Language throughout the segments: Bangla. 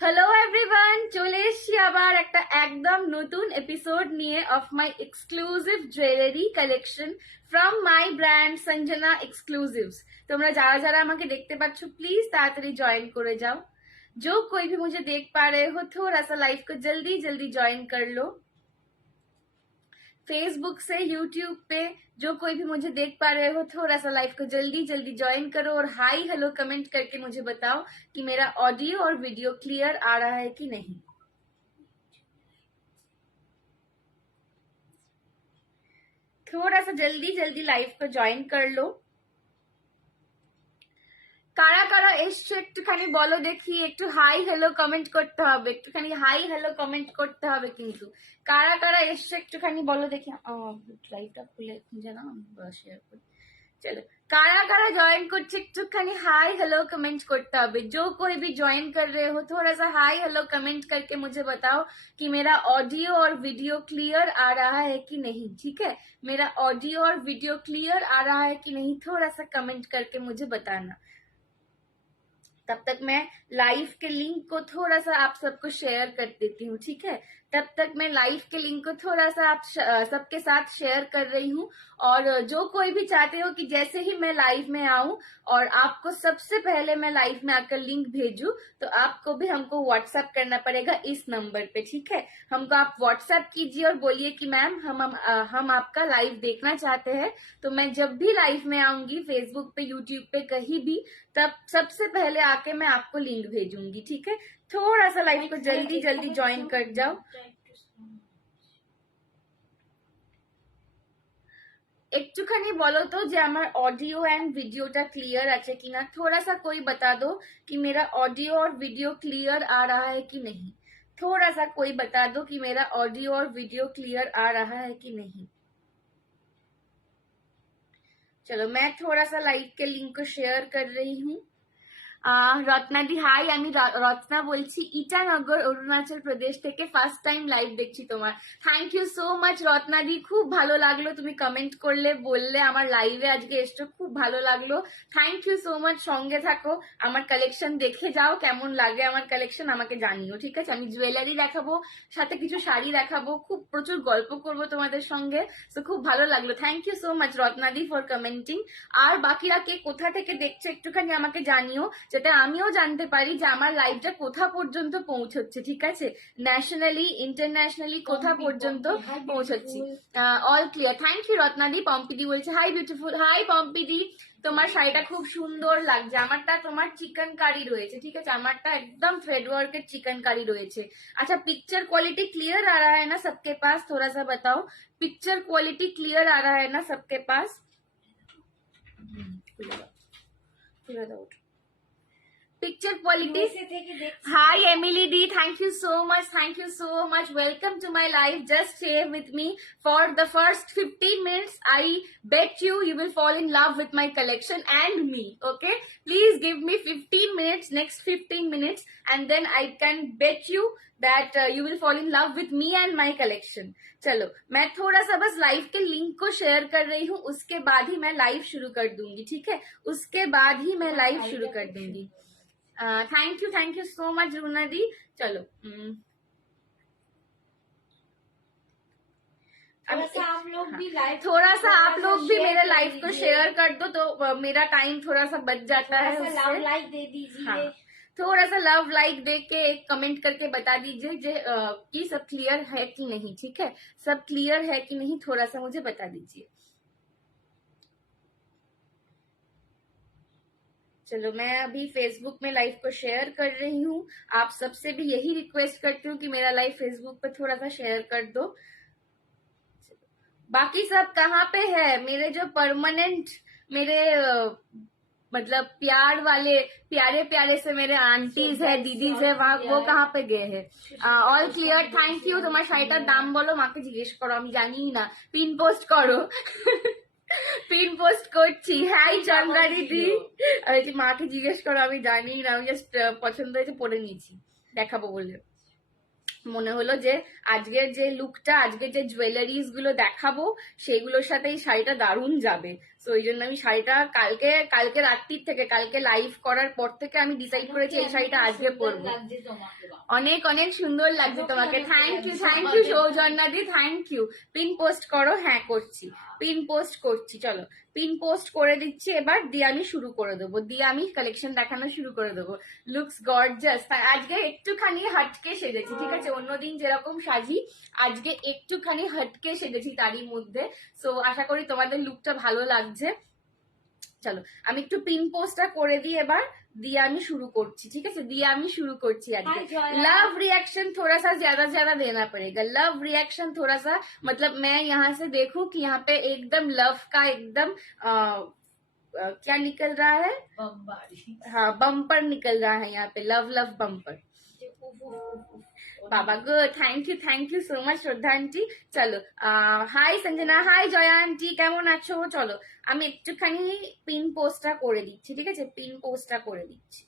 হ্যালো এভরিওয়ান, চলে এসছি আবার একটা একদম নতুন এপিসোড নিয়ে of my exclusive jewellery collection from my brand Sanjana exclusives. তোমরা যারা যারা আমাকে দেখতে পাচ্ছ প্লিজ ताड़ाताड़ी ज्वाइन করে যাও। जो कोई भी मुझे देख पा रहे हो थोड़ा सा लाइव को जल्दी जल्दी ज्वाइन कर लो। फेसबुक से यूट्यूब पे जो कोई भी मुझे देख पा रहे हो थोड़ा सा लाइव को जल्दी जल्दी ज्वाइन करो और हाई हेलो कमेंट करके मुझे बताओ कि मेरा ऑडियो और वीडियो क्लियर आ रहा है कि नहीं। थोड़ा सा जल्दी जल्दी लाइव को ज्वाइन कर लो। কারা কারা এসছো একটুখানি বলো দেখি, একটু হাই হ্যালো কমেন্ট করতে হবে, একটুখানি হাই হ্যালো কমেন্ট করতে হবে কিন্তু। কারা কারা এসছো একটুখানি বলো দেখি। লাইভটা খুলে জানা শেয়ার করি। चलो कारा कारा ज्वाइन করছে একটুখানি हाई हेलो कमेंट करते হবে। जो कोई भी ज्वाइन कर रहे हो थोड़ा सा हाई हेलो कमेंट करके मुझे बताओ कि मेरा ऑडियो और वीडियो क्लियर आ रहा है कि नहीं। ठीक है, मेरा ऑडियो और वीडियो क्लियर आ रहा है कि नहीं, थोड़ा सा कमेंट करके मुझे बताना। तब तक मैं लाइव के लिंक को थोड़ा सा आप सबको शेयर कर देती हूँ। ठीक है, तब तक मैं लाइव के लिंक को थोड़ा सा आप सबके साथ शेयर कर रही हूँ। और जो कोई भी चाहते हो कि जैसे ही मैं लाइव में आऊं और आपको सबसे पहले मैं लाइव में आकर लिंक भेजूं, तो आपको भी हमको व्हाट्सएप करना पड़ेगा इस नंबर पे। ठीक है, हमको आप व्हाट्सएप कीजिए और बोलिए कि मैम हम आपका लाइव देखना चाहते हैं। तो मैं जब भी लाइव में आऊंगी फेसबुक पे यूट्यूब पे कहीं भी, तब सबसे पहले आके मैं आपको लिंक भेजूंगी। ठीक है, थोड़ा सा लाइव को जल्दी जल्दी ज्वाइन कर जाओ। একটুখানি বলো তো যে আমার ऑडियो एंड वीडियोটা क्लियर আছে কিনা। थोड़ा सा कोई बता दो कि मेरा ऑडियो और वीडियो क्लियर आ रहा है कि नहीं। थोड़ा सा कोई बता दो कि मेरा ऑडियो और वीडियो क्लियर आ रहा है कि नहीं। चलो मैं थोड़ा सा लाइव के लिंक को शेयर कर रही हूँ। রত্নাদি হাই, আমি রত্না বলছি ইটানগর অরুণাচল প্রদেশ থেকে। ফার্স্ট টাইম লাইভ দেখছি তোমার। থ্যাংক ইউ সো মাচ রত্নাদি, খুব ভালো লাগলো তুমি কমেন্ট করলে, বললে আমার লাইভে আজকে এসছো, খুব ভালো লাগলো। থ্যাংক ইউ সো মাচ, সঙ্গে থাকো, আমার কালেকশন দেখে যাও, কেমন লাগে আমার কালেকশন আমাকে জানিও। ঠিক আছে, আমি জুয়েলারি দেখাবো, সাথে কিছু শাড়ি দেখাবো, খুব প্রচুর গল্প করবো তোমাদের সঙ্গে। তো খুব ভালো লাগলো, থ্যাংক ইউ সো মাচ রত্নাদি ফর কমেন্টিং। আর বাকিরা কে কোথা থেকে দেখছে একটুখানি আমাকে জানিও, যাতে আমিও জানতে পারি যে আমার লাইভটা কোথা পর্যন্ত পৌঁছচ্ছে। ঠিক আছে, ন্যাশনালি ইন্টারন্যাশনালি কোথা পর্যন্ত পৌঁছচ্ছি। অল ক্লিয়ার, থ্যাংক ইউ রত্নাদি। পম্পিদি বলছে হাই বিউটিফুল। হাই পম্পিদি, তোমার শাড়িটা খুব সুন্দর লাগছে। আমারটা তোমার চিকেন কারি রয়েছে। ঠিক আছে, আমারটা একদম থ্রেড ওয়ার্কের চিকেন কারি রয়েছে। अच्छा, पिक्चर क्वालिटी क्लियर आ रहा है ना सबके पास, थोड़ा सा बताओ। पिक्चर क्वालिटी क्लियर आ रहा है ना सबके पास। Picture quality. Hi Emily di, thank you so much, thank you so much. Welcome to my life, just stay with me for the first 15 minutes. I bet you will fall in love with my collection and me. Okay, please give me 15 minutes, next 15 minutes, and then I can bet you that you will fall in love with me and my collection. चलो मैं थोड़ा सा बस लाइव के लिंक को शेयर कर रही हूँ, उसके बाद ही मैं लाइव शुरू कर दूंगी। ठीक है, उसके बाद ही मैं लाइव शुरू कर दूंगी। थैंक यू सो मच रूना दी। चलो थोड़ा सा आप लोग भी मेरे लाइव को शेयर कर दो, तो मेरा टाइम थोड़ा सा बच जाता है। लाइक दे दीजिए, थोड़ा सा लव लाइक दे के कमेंट करके बता दीजिए कि सब क्लियर है कि नहीं। ठीक है, सब क्लियर है कि नहीं, थोड़ा सा मुझे बता दीजिए। चलो मैं अभी फेसबुक में लाइव को शेयर कर रही हूँ। आप सबसे भी यही रिक्वेस्ट करती हूँ कि मेरा लाइव फेसबुक पर थोड़ा सा शेयर कर दो। बाकी सब कहाँ पे है मेरे जो परमानेंट, मेरे मतलब प्यार वाले, प्यारे प्यारे से मेरे आंटीज है, दीदीज है, वहाँ वो कहाँ पे गए हैं। All clear, thank you. তোমার শাড়িটার দাম বলো, মাকে জিজ্ঞেস করো, আমি জানি না। পিন পোস্ট করো, পিন পোস্ট করছি। হাই চন্দ্রা দিদি, মাকে জিজ্ঞেস করো, আমি জানি না, আমি জাস্ট পছন্দ হয়েছে পরে নিয়েছি, দেখাবো বলে। মনে হলো যে আজকের যে লুকটা, আজকের যে জুয়েলারিজ গুলো দেখাবো সেগুলোর সাথে এই শাড়িটা দারুণ যাবে। তো ওই জন্য আমি শাড়িটা কালকে রাত্রির থেকে, কালকে লাইভ করার পর থেকে আমি ডিসাইড করেছি এই শাড়িটা আজকে পরবো। অনেক অনেক সুন্দর লাগছে তোমাকে। Thank you Soujanya di, thank you. Pin post করো। হ্যাঁ করছি, পিন পোস্ট করছি। চলো পিন পোস্ট করে দিচ্ছি এবার, দিয়ে আমি শুরু করে দেবো, দিয়ে আমি কালেকশন দেখানো শুরু করে দেবো। Looks gorgeous. আজকে একটুখানি হটকে সেজেছি, ঠিক আছে? অন্যদিন যেরকম সাজি, আজকে একটুখানি হটকে সেজেছি তারই মধ্যে। সো আশা করি তোমাদের লুকটা ভালো লাগছে। চলো আমি একটু পিন পোস্টটা করে দিই এবার, দিয়ে আমি শুরু করছি, ঠিক আছে? দিয়ে আমি শুরু করছি আজকে। लव रिएक्शन थोड़ा सा ज्यादा देना पड़ेगा। लव रिएक्शन थोड़ा सा, मतलब मैं यहाँ से देखूं कि यहाँ पे एकदम लव का एकदम क्या निकल रहा है? हाँ बम्पर निकल रहा है यहाँ पे, लव लव बम्पर। বাবা গো, thank you so much Shraddha aunty. চলো hi Sanjana, hi Jaya aunty, কেমন আছো? চলো আমি একটুখানি পিন পোস্টটা করে দিচ্ছি, ঠিক আছে? পিন পোস্টটা করে দিচ্ছি।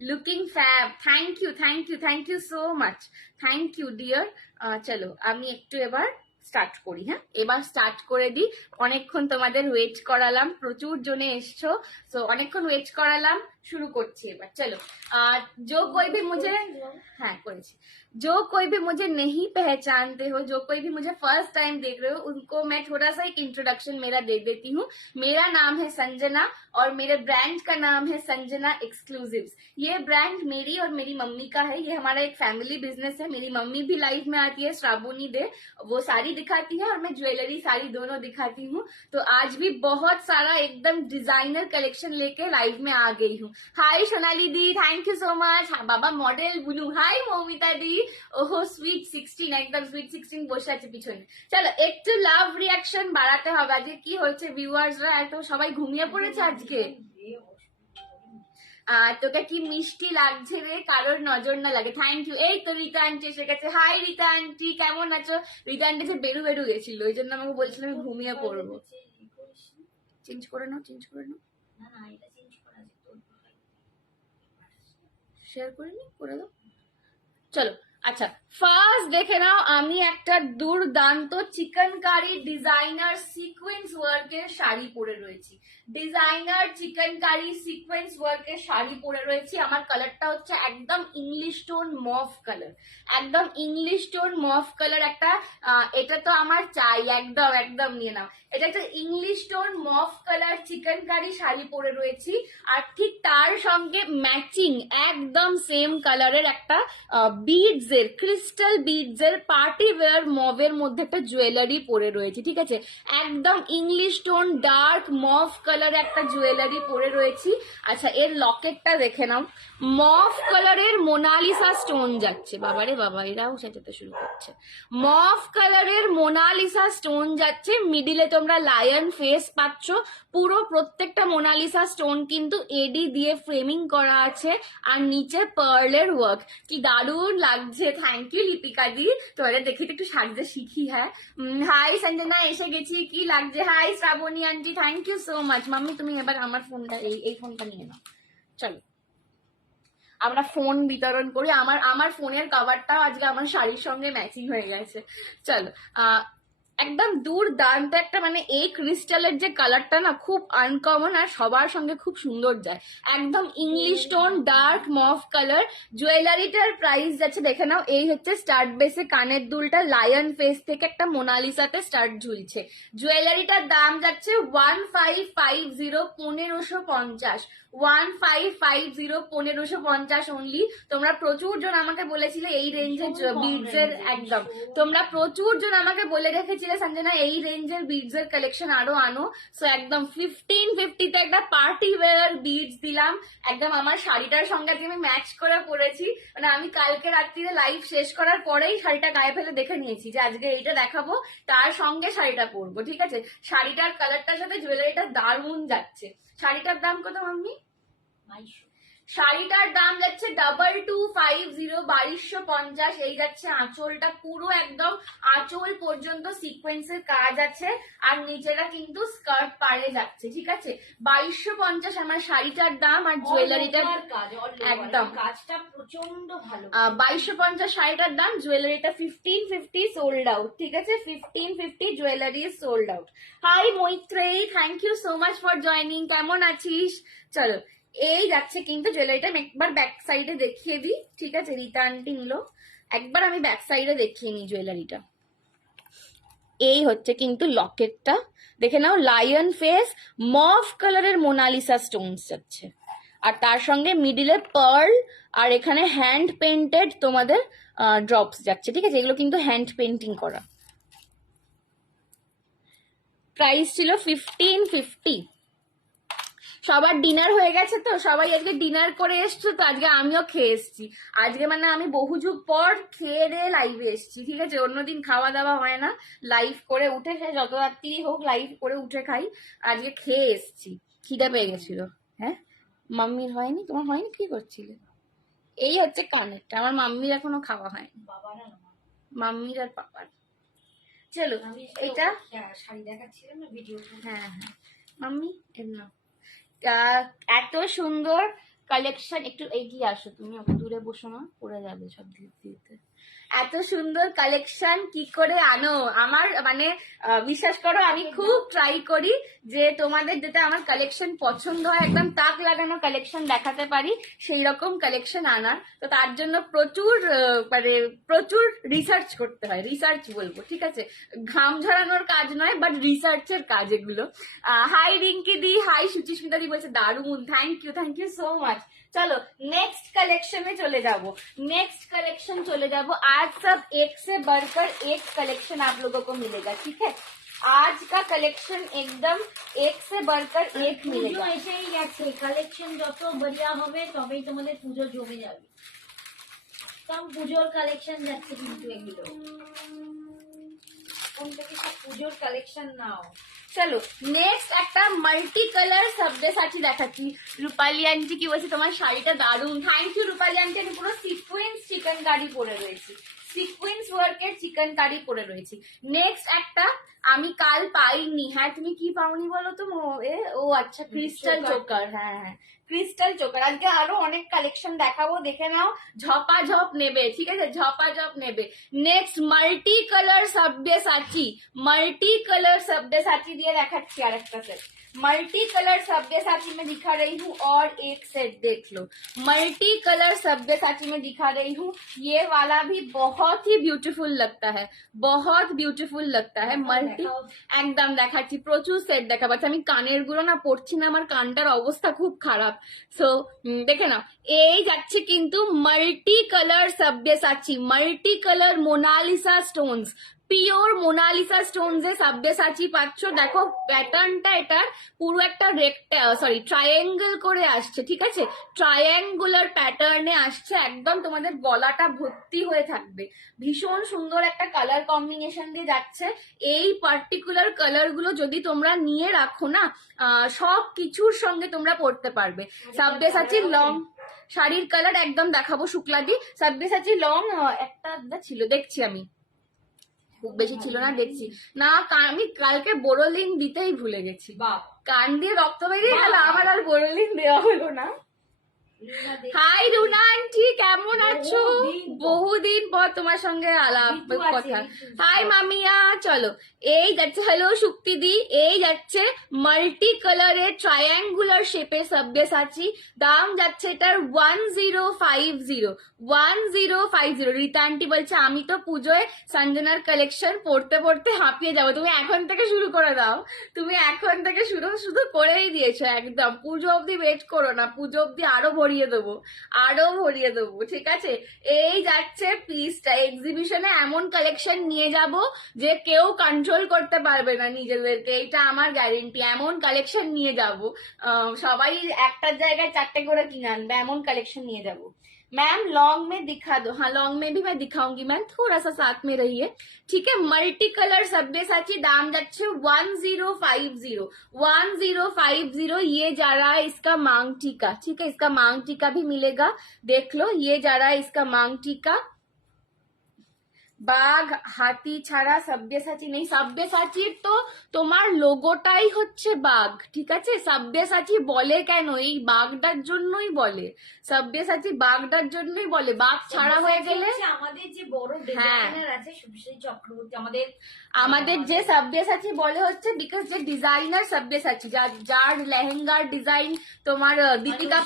Looking fab, thank you so much, thank you dear. চলো আমি একটু এবার স্টার্ট করি। হ্যাঁ এবার স্টার্ট করে দিই। অনেকক্ষণ তোমাদের ওয়েট করালাম, প্রচুর জনে এসছো, তো অনেকক্ষণ ওয়েট করালাম, শুরু করছি এবার। চলো जो कोई भी मुझे, हाँ করেছি, जो कोई भी मुझे नहीं पहचानते हो, जो कोई भी मुझे फर्स्ट टाइम देख रहे हो, उनको मैं थोड़ा सा एक इंट्रोडक्शन मेरा दे देती हूँ। मेरा नाम है संजना और मेरे ब्रांड का नाम है संजना एक्सक्लूसिव्स। ये ब्रांड मेरी और मेरी मम्मी का है। ये हमारा एक फैमिली बिजनेस है। मेरी मम्मी भी लाइव में आती है, श्रावणी दे, वो साड़ी दिखाती है और मैं ज्वेलरी साड़ी दोनों दिखाती हूँ। तो आज भी बहुत सारा एकदम डिजाइनर कलेक्शन लेके लाइव में आ गई हूँ। Hi Sonali di, thank you so much. बाबा मॉडल बुनू, हाय মৌমিতা দি। ওহো সুইট 16, একদম সুইট 16 বসে আছে পিছনে। চলো একটু লাভ রিয়াকশন বাড়াতে হবে। আজকে কি হয়েছে, ভিউয়ার্সরা এত সবাই ঘুমিয়ে পড়েছে আজকে। তোকে কি মিষ্টি লাগছে রে, কারোর নজর না লাগে। Thank you. এই তো রীতা আন্টি এসে গেছে। হাই রীতা আন্টি, কেমন আছো? রীতা আন্টি যে বেরু গেছিল, ওই জন্য আমাকে বলছিল আমি ঘুমিয়ে পড়বো। চেঞ্জ করে নাও, চেঞ্জ করে নাও। শেয়ার করে নি, করে দাও। চলো আচ্ছা ফার্স্ট দেখে নাও, আমি একটা দুর্দান্ত চিকেনকারি ডিজাইনার সিকোয়েন্স ওয়ার্কের শাড়ি পরে রয়েছি। ডিজাইনার চিকেনকারি সিকোয়েন্স ওয়ার্কের শাড়ি পরে রয়েছি। আমার কালারটা হচ্ছে একদম ইংলিশ টোন মফ কালার, একদম ইংলিশ টোন মফ কালার একটা। এটা তো আমার চাই, একদম একদম নিয়ে নাও। এটা একটা English tone mauve colour chikankari sari পরে রয়েছি। আর ঠিক তার সঙ্গে ম্যাচিং একদম সেম কালারের একটা বিডস এর, ক্রিস্টাল বিডস এর পার্টি ওয়্যার মভের মধ্যে একটা জুয়েলারি পরে রয়েছে, ঠিক আছে? একদম English tone dark mauve colour একটা জুয়েলারি পরে রয়েছি। আচ্ছা এর লকেটটা দেখে নাও, মভ কালারের মোনালিসা স্টোন যাচ্ছে। বাবারে বাবা, এরাও সাজাতে শুরু করছে। মভ কালারের মোনালিসা স্টোন যাচ্ছে, মিডিলে তোমরা লায়ন ফেস পাচ্ছ। পুরো প্রত্যেকটা মোনালিসা স্টোন কিন্তু এডি দিয়ে ফ্রেমিং করা আছে, আর নিচে পার্লের ওয়ার্ক। কি দারুণ লাগছে। থ্যাংক ইউ লিপিকা দি, তোমাদের দেখি একটু সাজতে শিখি। হ্যাঁ হাই সঞ্জনা, এসে গেছি, কি লাগছে? Hi Shrabani aunty, thank you so much. Mummy তুমি এবার আমার ফোনটা, এই ফোনটা নিয়ে নাও। চলো আমরা ফোন বিতরণ করি। আমার ফোনের কভারটাও আজকে আমার শাড়ির সঙ্গে ম্যাচিং হয়ে গেছে। চলো একদম দুর্দান্ত একটা, মানে এই ক্রিস্টালের যে কালারটা না খুব আনকমন আর সবার সঙ্গে খুব সুন্দর যায়। একদম English tone dark mauve colour. জুয়েলারিটার প্রাইস যাচ্ছে দেখে নাও, এই হচ্ছে স্টার্ট বেসে কানের দুলটা লায়ন ফেস থেকে একটা মোনালিসাতে স্টার্ট ঝুলছে। জুয়েলারিটার দাম যাচ্ছে 1550, 1550, 1550, 1550 অনলি। তোমরা প্রচুর জন আমাকে বলেছিলে এই রেঞ্জের বিডস এর, একদম তোমরা প্রচুর জন আমাকে বলে রেখেছিলে সঞ্জনা এই রেঞ্জের বিডস এর কালেকশন আরো আনো। সো একদম 1550 তে একটা পার্টি ওয়্যার বিডস দিলাম, একদম আমার শাড়িটার সঙ্গে আমি ম্যাচ করে পরেছি। মানে আমি কালকে রাত্রিরে লাইভ শেষ করার পরেই শাড়িটা গায়ে ফেলে দেখে নিয়েছি যে আজকে এইটা দেখাবো, তার সঙ্গে শাড়িটা পরবো, ঠিক আছে? শাড়িটার কালারটার সাথে জুয়েলারিটা দারুণ যাচ্ছে। শাড়িটার দাম কত মাম্মি? শাড়িটার দাম যাচ্ছে 2250, 2250। এই যাচ্ছে আঁচলটা, পুরো একদম আঁচল পর্যন্ত সিকোয়েন্সের কাজ আছে, আর নিচেটা কিন্তু স্কার্ট পাড়ে যাচ্ছে, ঠিক আছে। 2250 আমার শাড়িটার দাম, আর জুয়েলারিটার একদম কাজটা প্রচন্ড ভালো। 2250 শাড়িটার দাম, জুয়েলারিটা 1550 সোল্ড আউট, ঠিক আছে। 1550 jewellery sold out. Hi Maitreyee, thank you so much for joining. কেমন আছিস? চলো, এই যাচ্ছে কিন্তু জুয়েলারিটা। আমি একবার ব্যাক সাইডে দেখিয়ে দিই, ঠিক আছে। রীতা আন্টি নিল, একবার আমি ব্যাক সাইডে দেখিয়ে নিই জুয়েলারিটা। এই হচ্ছে কিন্তু লকেটটা, দেখে নাও, লায়ন ফেস মফ কালারের মোনালিসা স্টোনস যাচ্ছে, আর তার সঙ্গে মিডিলে পার্ল, আর এখানে হ্যান্ড পেন্টেড তোমাদের ড্রপস যাচ্ছে, ঠিক আছে। এগুলো কিন্তু হ্যান্ড পেন্টিং করা। প্রাইস ছিল 1550। সবার ডিনার হয়ে গেছে তো, সবাই আজকে ডিনার করে এসছো তো, আজকে আমিও খেয়ে এসছি। আজকে মানে আমি বহু যুগ পর খেয়ে দিয়ে লাইভে এসছি, ঠিক আছে। অন্যদিন খাওয়া দাওয়া হয় না, লাইভ করে উঠে, সে যত রাত্রি হোক লাইভ করে উঠে খাই। আজকে খেয়ে এসছি, খিদে পেয়ে গেছিল। হ্যাঁ, মাম্মির হয়নি? তোমার হয়নি? কি করছিলে? এই হচ্ছে কানেরটা, আমার মাম্মির এখনো খাওয়া হয়নি, মাম্মির আর পাপার। চলো, এটা শাড়ি দেখাচ্ছিলাম না ভিডিও। হ্যাঁ হ্যাঁ মাম্মি, এর নাও। এত সুন্দর কালেকশন। একটু এগিয়ে আসো তুমি, অত দূরে বসো না, পড়ে যাবে সব দিক দিতে। এত সুন্দর কালেকশন কি করে আনো? আমার মানে বিশ্বাস করো, আমি খুব ট্রাই করি যে তোমাদের যেটা আমার কালেকশন পছন্দ হয়, একদম তাক লাগানো কালেকশন দেখাতে পারি, সেই রকম কালেকশন আনার। তো তার জন্য প্রচুর মানে প্রচুর রিসার্চ করতে হয়, রিসার্চ বলবো, ঠিক আছে। ঘাম ঝরানোর কাজ নয়, বাট রিসার্চের কাজ এগুলো। হাই রিঙ্কি দি, হাই সুচিস্মিতা দি বলছে দারুন, থ্যাংক ইউ সো মাচ। चलो नेक्स्ट कलेक्शन में चले जाओ, नेक्स्ट कलेक्शन चले जाओ। आज सब एक से बढ़कर एक कलेक्शन आप लोगों को मिलेगा, ठीक है। आज का कलेक्शन एकदम एक से बढ़कर एक मिलेगा। এসেই গেছে, কালেকশন যত बढ़िया হবে তবেই তোমাদের পুজো জমে যাবে। কারণ পুজোর কালেকশন যাচ্ছে কিন্তু এগুলো, কোন থেকে সব পুজোর কালেকশন নাও। চলো নেক্সট একটা মাল্টি কালার সব্যসাচী দেখাচ্ছি। রূপালী আন্টি কি বলছে, তোমার শাড়িটা দারুণ। Thank you Rupali aunty. আমি পুরো সিকোয়েন্স চিকেন কারি পরে রয়েছি, সিকোয়েন্স ওয়ার্কের চিকেন কারি পরে রয়েছি। নেক্সট একটা আমি কাল পাইনি। হ্যাঁ, তুমি কি পাওনি বলো তো? ও আচ্ছা, ক্রিস্টাল চোকার। হ্যাঁ হ্যাঁ, ক্রিস্টাল চোকার। আজকে আরো অনেক কালেকশন দেখাবো, দেখে নাও। ঝপাঝপ নেবে, ঠিক আছে, ঝপাঝপ নেবে। Next multi colour Sabyasachi, multi colour Sabyasachi दिए देखाচ্ছি আরেকটা सेट। मल्टी कलर सब्यसाची में दिखा रही हूँ, और एक सेट देख लो। मल्टी कलर सब्यसाची में दिखा रही हूँ, ये वाला भी बहुत ही ब्यूटीफुल लगता है, बहुत ब्यूटीफुल लगता है। मल्टी একদম দেখাচ্ছি, প্রচুর সেট দেখা পাচ্ছি। আমি কানের গুলো না পড়ছি না, আমার কানটার অবস্থা খুব খারাপ। সো দেখে নাও, এই যাচ্ছে কিন্তু multi colour Sabyasachi, multi colour Monalisa stones, pure Monalisa stones এ সব্যসাচী পাচ্ছ। দেখো প্যাটার্নটা এটার পুরো একটা ট্রায়াঙ্গেল করে আসছে, ঠিক আছে। ট্রায়াঙ্গুলার প্যাটার্নে আসছে, একদম তোমাদের গলাটা ভর্তি হয়ে থাকবে। ভীষণ সুন্দর একটা কালার কম্বিনেশন দিয়ে যাচ্ছে। এই পার্টিকুলার কালার গুলো যদি তোমরা নিয়ে রাখো না, সব কিছুর সঙ্গে তোমরা পড়তে পারবে। সব্যসাচী লং শাড়ির কালার একদম দেখাবো শুক্লাদি। সব্যসাচী লং একটা ছিল, দেখছি আমি, খুব বেশি ছিল না, দেখছি না। আমি কালকে বোরোলিন দিতেই ভুলে গেছি, কান দিয়ে রক্ত বেরিয়ে গেল, আমার আর বোরোলিন দেওয়া হলো না। হাই রুনা আন্টি, কেমন আছো? বহুদিন পর তোমার সঙ্গে আলাপ কথা। হাই মামিয়া। চলো এই যাচ্ছে, হ্যালো শুক্তি দি, এই যাচ্ছে মাল্টি কালারের ট্রায়াঙ্গুলার শেপে সব্যসাচী। দাম যাচ্ছে এটার 1050। রীতা আন্টি বলছে আমি তো পুজোয় সঞ্জনার কালেকশন পড়তে পড়তে হাঁপিয়ে যাবো। তুমি এখন থেকে শুরু করে দাও, তুমি এখন থেকে শুধু করেই দিয়েছো একদম। পুজো অব্দি ওয়েট করো না, পুজো অব্দি আরো ভরিয়ে দেবো, ঠিক আছে। এই যাচ্ছে পিসটা। এক্সিবিশনে এমন কালেকশন নিয়ে যাব যে কেউ কন্ট্রোল করতে পারবে না নিজেদেরকে, এটা আমার গ্যারেন্টি। এমন কালেকশন নিয়ে যাব, সবাই একটার জায়গায় চারটে করে কিনে আনবে, এমন কালেকশন নিয়ে যাব। मैम लॉन्ग में दिखा दो। हाँ लॉन्ग में भी मैं दिखाऊंगी मैम, थोड़ा सा साथ में रहिए। ठीक है, मल्टी कलर सब्यसाची दाम যাচ্ছে 1050 1050। ये जा रहा है इसका मांग टीका। ठीक है, इसका मांग टीका भी मिलेगा, देख लो। ये जा रहा है इसका मांग टीका। বাঘ হাতি ছাড়া সব্যসাচী নেই। সব্যসাচীর তো তোমার লোগোটাই হচ্ছে বাঘ, ঠিক আছে? সব্যসাচী বলে কেন, এই বাঘটার জন্যই বলে। সব্যসাচী বাঘটার জন্যই বলে, বাঘ ছাড়া হয়ে গেলে আমাদের যে বড় ডিজাইনার আছে শুভশ্রী চক্রবর্তী, আমাদের যে সব্যসাচী বলে হচ্ছে বিকজ যে ডিজাইনার সব্যসাচী, যার লেহেঙ্গার ডিজাইন তোমার দীপিকা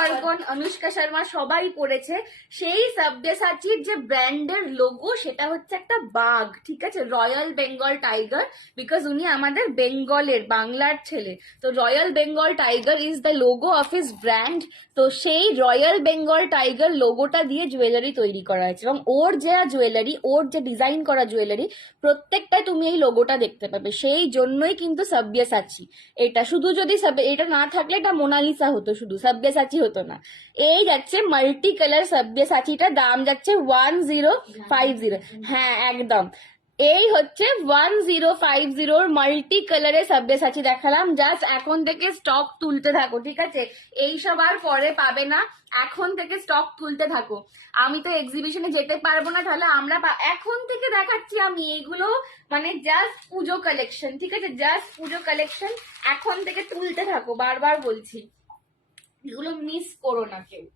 পাড়ুকোন, অনুষ্কা শর্মা সবাই পরেছে, সেই সব্যসাচীর যে ব্র্যান্ডের লোগো সেটা হচ্ছে একটা বাঘ, ঠিক আছে? রয়্যাল বেঙ্গল টাইগার, বিকজ উনি আমাদের বেঙ্গলের, বাংলার ছেলে। তো royal Bengal tiger is the logo of his brand. তো সেই রয়্যাল বেঙ্গল টাইগার লোগোটা দিয়ে জুয়েলারি তৈরি করা হয়েছে, এবং ওর যে জুয়েলারি, ওর যে ডিজাইন করা জুয়েলারি প্রত্যেকটাই তুমি এই লোগোটা দেখতে পাবে। সেই জন্যই কিন্তু সব্যসাচী। এটা শুধু যদি এটা না থাকলে এটা মোনালিসা হতো, শুধু সব্যসাচী হতো না। এই যাচ্ছে মাল্টি কালার সব্যসাচীটা, দাম যাচ্ছে 1050। হ্যাঁ একদম, এই হচ্ছে 1050 মাল্টি কালারের সব্যসাচী দেখালাম। জাস্ট এখন থেকে স্টক তুলতে থাকো, ঠিক আছে? এইসব আর পরে পাবে না, এখন থেকে স্টক তুলতে থাকো। আমি তো এক্সিবিশনে যেতে পারবো না, তাহলে আমরা এখন থেকে দেখাচ্ছি আমি এইগুলো, মানে জাস্ট পুজো কালেকশন, ঠিক আছে? জাস্ট পুজো কালেকশন এখন থেকে তুলতে থাকো, বারবার বলছি, এগুলো মিস করো না কেউ।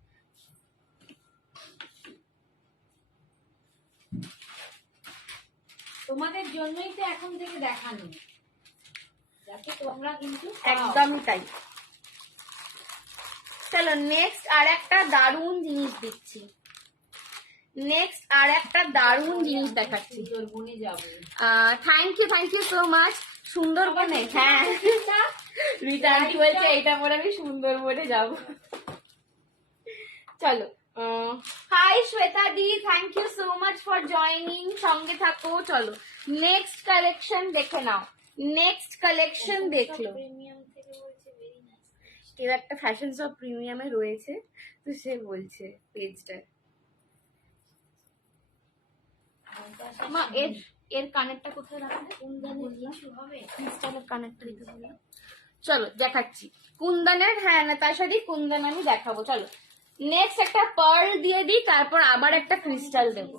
তোমাদের জন্যই তো এখন থেকে দেখানো, যাতে তোমরা কিন্তু একদমই তাই। চলো নেক্সট আর একটা দারুণ জিনিস দিচ্ছি, নেক্সট আর একটা দারুণ জিনিস দেখাচ্ছি। সুন্দরবনে যাবো। Thank you so much. সুন্দরবনে? হ্যাঁ, রীতা আন্টি বলছে এটা পরে আমি সুন্দরবনে যাব। চলো, হাই শ্বেতা দি, thank you so much for joining, সঙ্গে থাকো। চলো নেক্সট কালেকশন দেখে নাও, নেক্সট কালেকশন দেখলো। কেউ একটা ফ্যাশন শপ প্রিমিয়ামে রয়েছে, তো সে বলছে পেজটা। মা এর কানেরটা কোথায় রাখবে? ক্রিস্টালের কানেরটা দিতে বললাম। চলো দেখাচ্ছি কুন্দনের। হ্যাঁ নাতাশাদি, কুন্দন আমি দেখাবো। চলো নেক্সট একটা পার্ল দিয়ে দিই, তারপর আবার একটা ক্রিস্টাল দেবো।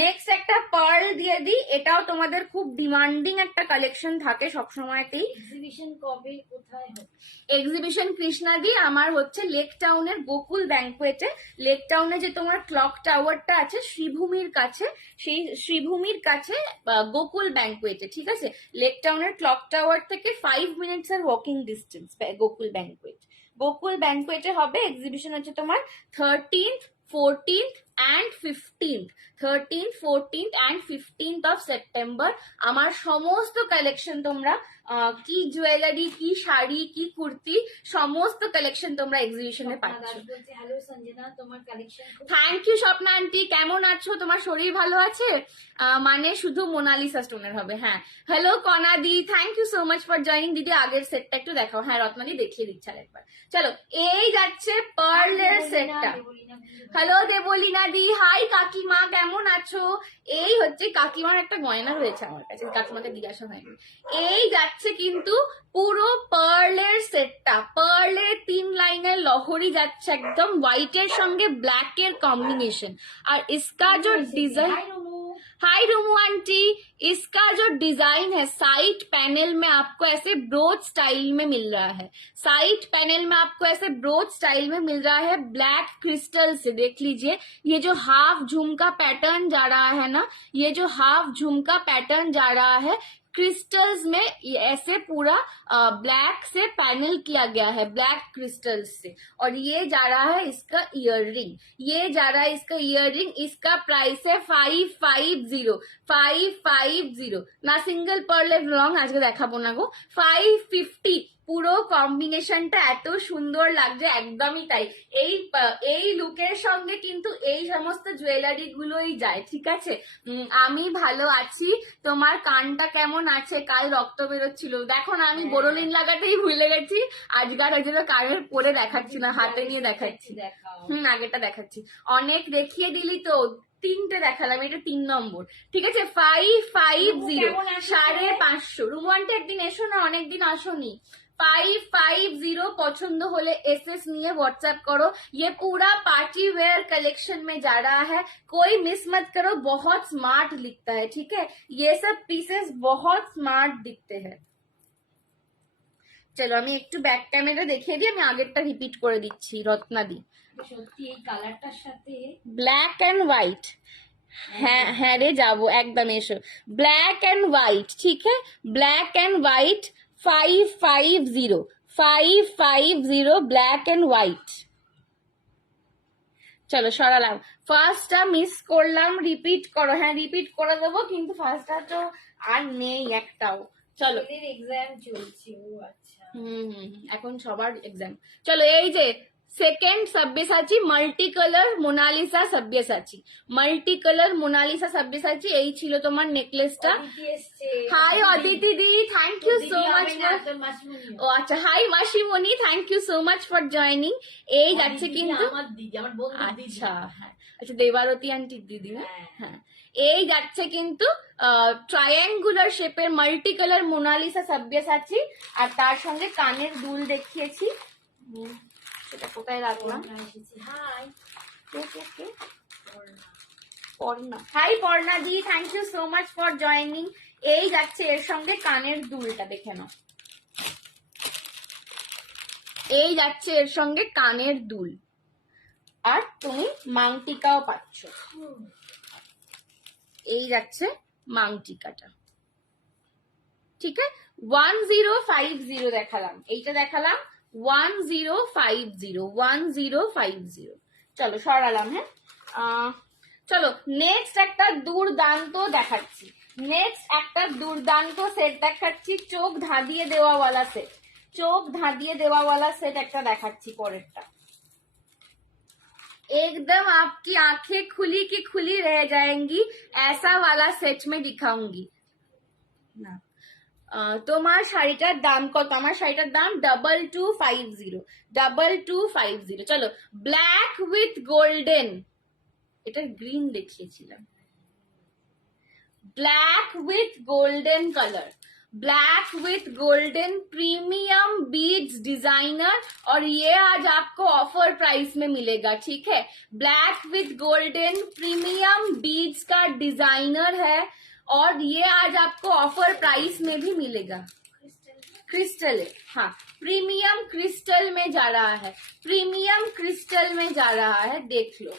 নেক্সট একটা পার্ল দিয়ে দিই, এটাও তোমাদের খুব ডিমান্ডিং একটা কালেকশন থাকে সবসময়তেই। এক্সিবিশন কবে কোথায় হবে? এক্সিবিশন কৃষ্ণাদি আমার হচ্ছে লেক টাউনের গোকুল ব্যাংকুয়েটে। লেক টাউনে যে তোমার ক্লক টাওয়ারটা আছে শ্রীভূমির কাছে, সেই শ্রীভূমির কাছে গোকুল ব্যাংকুয়েটে, ঠিক আছে? লেক টাউনের ক্লক টাওয়ার থেকে 5 মিনিটস এর walking distance Gokul banquet. Gokul ব্যাংকুয়েটে হবে এক্সিবিশন, হচ্ছে তোমার 13th, 14th and 15th 13th, 14th and 15th of September. আমার সমস্ত কালেকশন তোমরা কি জুয়েলারি, কি শাড়ি, কি কুর্তি, সমস্ত কালেকশন তোমরা এক্সিবিশনে পাচ্ছ। হ্যালো সঞ্জনা, তোমার collection. Thank you Swapna aunty, কেমন আছো? তোমার শরীর ভালো আছে? মানে শুধু মোনালিসা স্টোনের হবে। হ্যাঁ হ্যালো কনাদি, thank you so much for joining. দিদি আগের সেটটা একটু দেখাও। হ্যাঁ রত্নাদি দেখিয়ে দিচ্ছে আরেকবার। চলো এই যাচ্ছে পার্লের সেটটা। হ্যালো দেবলিনা দি, হাই কাকিমা, কেমন আছো? এই হচ্ছে কাকিমার একটা গয়না রয়েছে আমার কাছে, কাকিমাকে জিজ্ঞাসা হয়নি। এই যাচ্ছে কিন্তু পুরো পার্লের সেটটা, পার্লের 3 লাইনের লহরি যাচ্ছে একদম হোয়াইটের সঙ্গে ব্ল্যাকের कॉम्बिनेशन। और इसका जो डिजाइन, हाय रूमू आंटी, इसका जो डिजाइन है साइड पैनल में आपको ऐसे ब्रोच स्टाइल में मिल रहा है, साइड पैनल में आपको ऐसे ब्रोच स्टाइल में मिल रहा है ब्लैक क्रिस्टल से। देख लीजिए ये जो हाफ झुमका पैटर्न जा रहा है ना, ये जो हाफ झुमका पैटर्न जा रहा है क्रिस्टल्स में ऐसे पूरा ब्लैक से पैनल किया गया है, ब्लैक क्रिस्टल्स से। और ये जा रहा है इसका ईयररिंग, ये जा रहा है इसका ईयररिंग। इसका प्राइस है 550 ना सिंगल पर्ल लॉन्ग आज के देखा ना गो 550 পুরো কম্বিনেশনটা এত সুন্দর লাগছে, একদমই তাই। এই লুকের সঙ্গে কিন্তু এই সমস্ত জুয়েলারি গুলোই যায়, ঠিক আছে। আমি ভালো আছি, তোমার কানটা কেমন আছে? কাল রক্ত বেরোচ্ছিল, দেখো না আমি বোরোলিন লাগাতেই ভুলে গেছি, আজকাল ওই জন্য কানের পরে দেখাচ্ছি না, হাতে নিয়ে দেখাচ্ছি। আগেটা দেখাচ্ছি, অনেক দেখিয়ে দিলি তো, 3টে দেখালাম, এটা 3 নম্বর, ঠিক আছে। 550 550। রুমানটা একদিন এসো না, অনেকদিন আসোনি। 550 पसंद होले एसएस निये व्हाट्सएप करो। ये पूरा पार्टी वेयर कलेक्शन में जा रहा है, कोई मिस मत करो, बहुत स्मार्ट दिखता है, ठीक है। ये सब पीसेस बहुत स्मार्ट दिखते हैं। চলো আমি একটু ব্যাক ক্যামেরা দেখিয়ে দিই, আমি আগেরটা রিপিট করে দিচ্ছি রত্নাদি। সত্যি এই কালারটার সাথে ব্ল্যাক এন্ড হোয়াইট, হ্যাঁ হ্যাঁ রে যাবো একদম, এসো। ব্ল্যাক এন্ড হোয়াইট, ঠিক है, black and white 550 black and white. চলো সরালাম, ফার্স্টটা মিস করলাম, রিপিট করো। হ্যাঁ রিপিট করে দেবো, কিন্তু ফার্স্টটা তো আর নেই একটাও। চলো এক্সাম চলছে, ও আচ্ছা। এখন সবার এক্সাম। চলো এই যে second Sabyasachi multi colour Mona Lisa Sabyasachi, multi colour Mona Lisa Sabyasachi, এই ছিল তোমার নেকলেসটা। Hi Aditi di, thank you so much. ও আচ্ছা, হাই মাসিমণি, thank you so much for joining. এই যাচ্ছে কিন্তু, আচ্ছা হ্যাঁ, আচ্ছা দেবারতী আন্টির দিদি, হ্যাঁ এই যাচ্ছে কিন্তু ট্রায়াঙ্গুলার শেপের মাল্টি কালার মোনালিসা সব্যসাচী, আর তার সঙ্গে কানের দুল দেখিয়েছি। সেটা কোথায় রাখলাম? পর্ণা, হাই পর্ণা দি, thank you so much for joining. এই যাচ্ছে এর সঙ্গে কানের দুলটা, দেখে নাও। এই যাচ্ছে এর সঙ্গে কানের দুল, আর তুমি মাংটিকাও পাচ্ছ। এই যাচ্ছে মাংটিকাটা, ঠিক আছে। 1050 দেখালাম, এইটা দেখালাম 1050। চলো সরালাম, হ্যাঁ। চলো নেক্সট একটা দুর্দান্ত দেখাচ্ছি, নেক্সট একটা দুর্দান্ত সেট দেখাচ্ছি, চোখ ধাঁধিয়ে দেওয়াওয়ালা সেট, চোখ ধাঁধিয়ে দেওয়াওয়ালা সেট একটা দেখাচ্ছি। পরেরটা एकदम आपकी आंखें खुली की खुली रह जाएंगी, ऐसा वाला सेट में दिखाऊंगी ना। তোমার শাড়িটার দাম কত? আমার শাড়িটার দাম 2250। চলো ব্ল্যাক উইথ গোল্ডেন, এটা গ্রিন দেখিয়েছিলাম, black with golden colour, black with golden premium beads designer, और ये आज आपको ऑफर प्राइस में मिलेगा, ठीक है। Black with golden premium beads का डिजाइनर है, और ये आज आपको ऑफर प्राइस में भी मिलेगा। क्रिस्टल है, हाँ प्रीमियम क्रिस्टल में जा रहा है, प्रीमियम क्रिस्टल में जा रहा है, देख लो।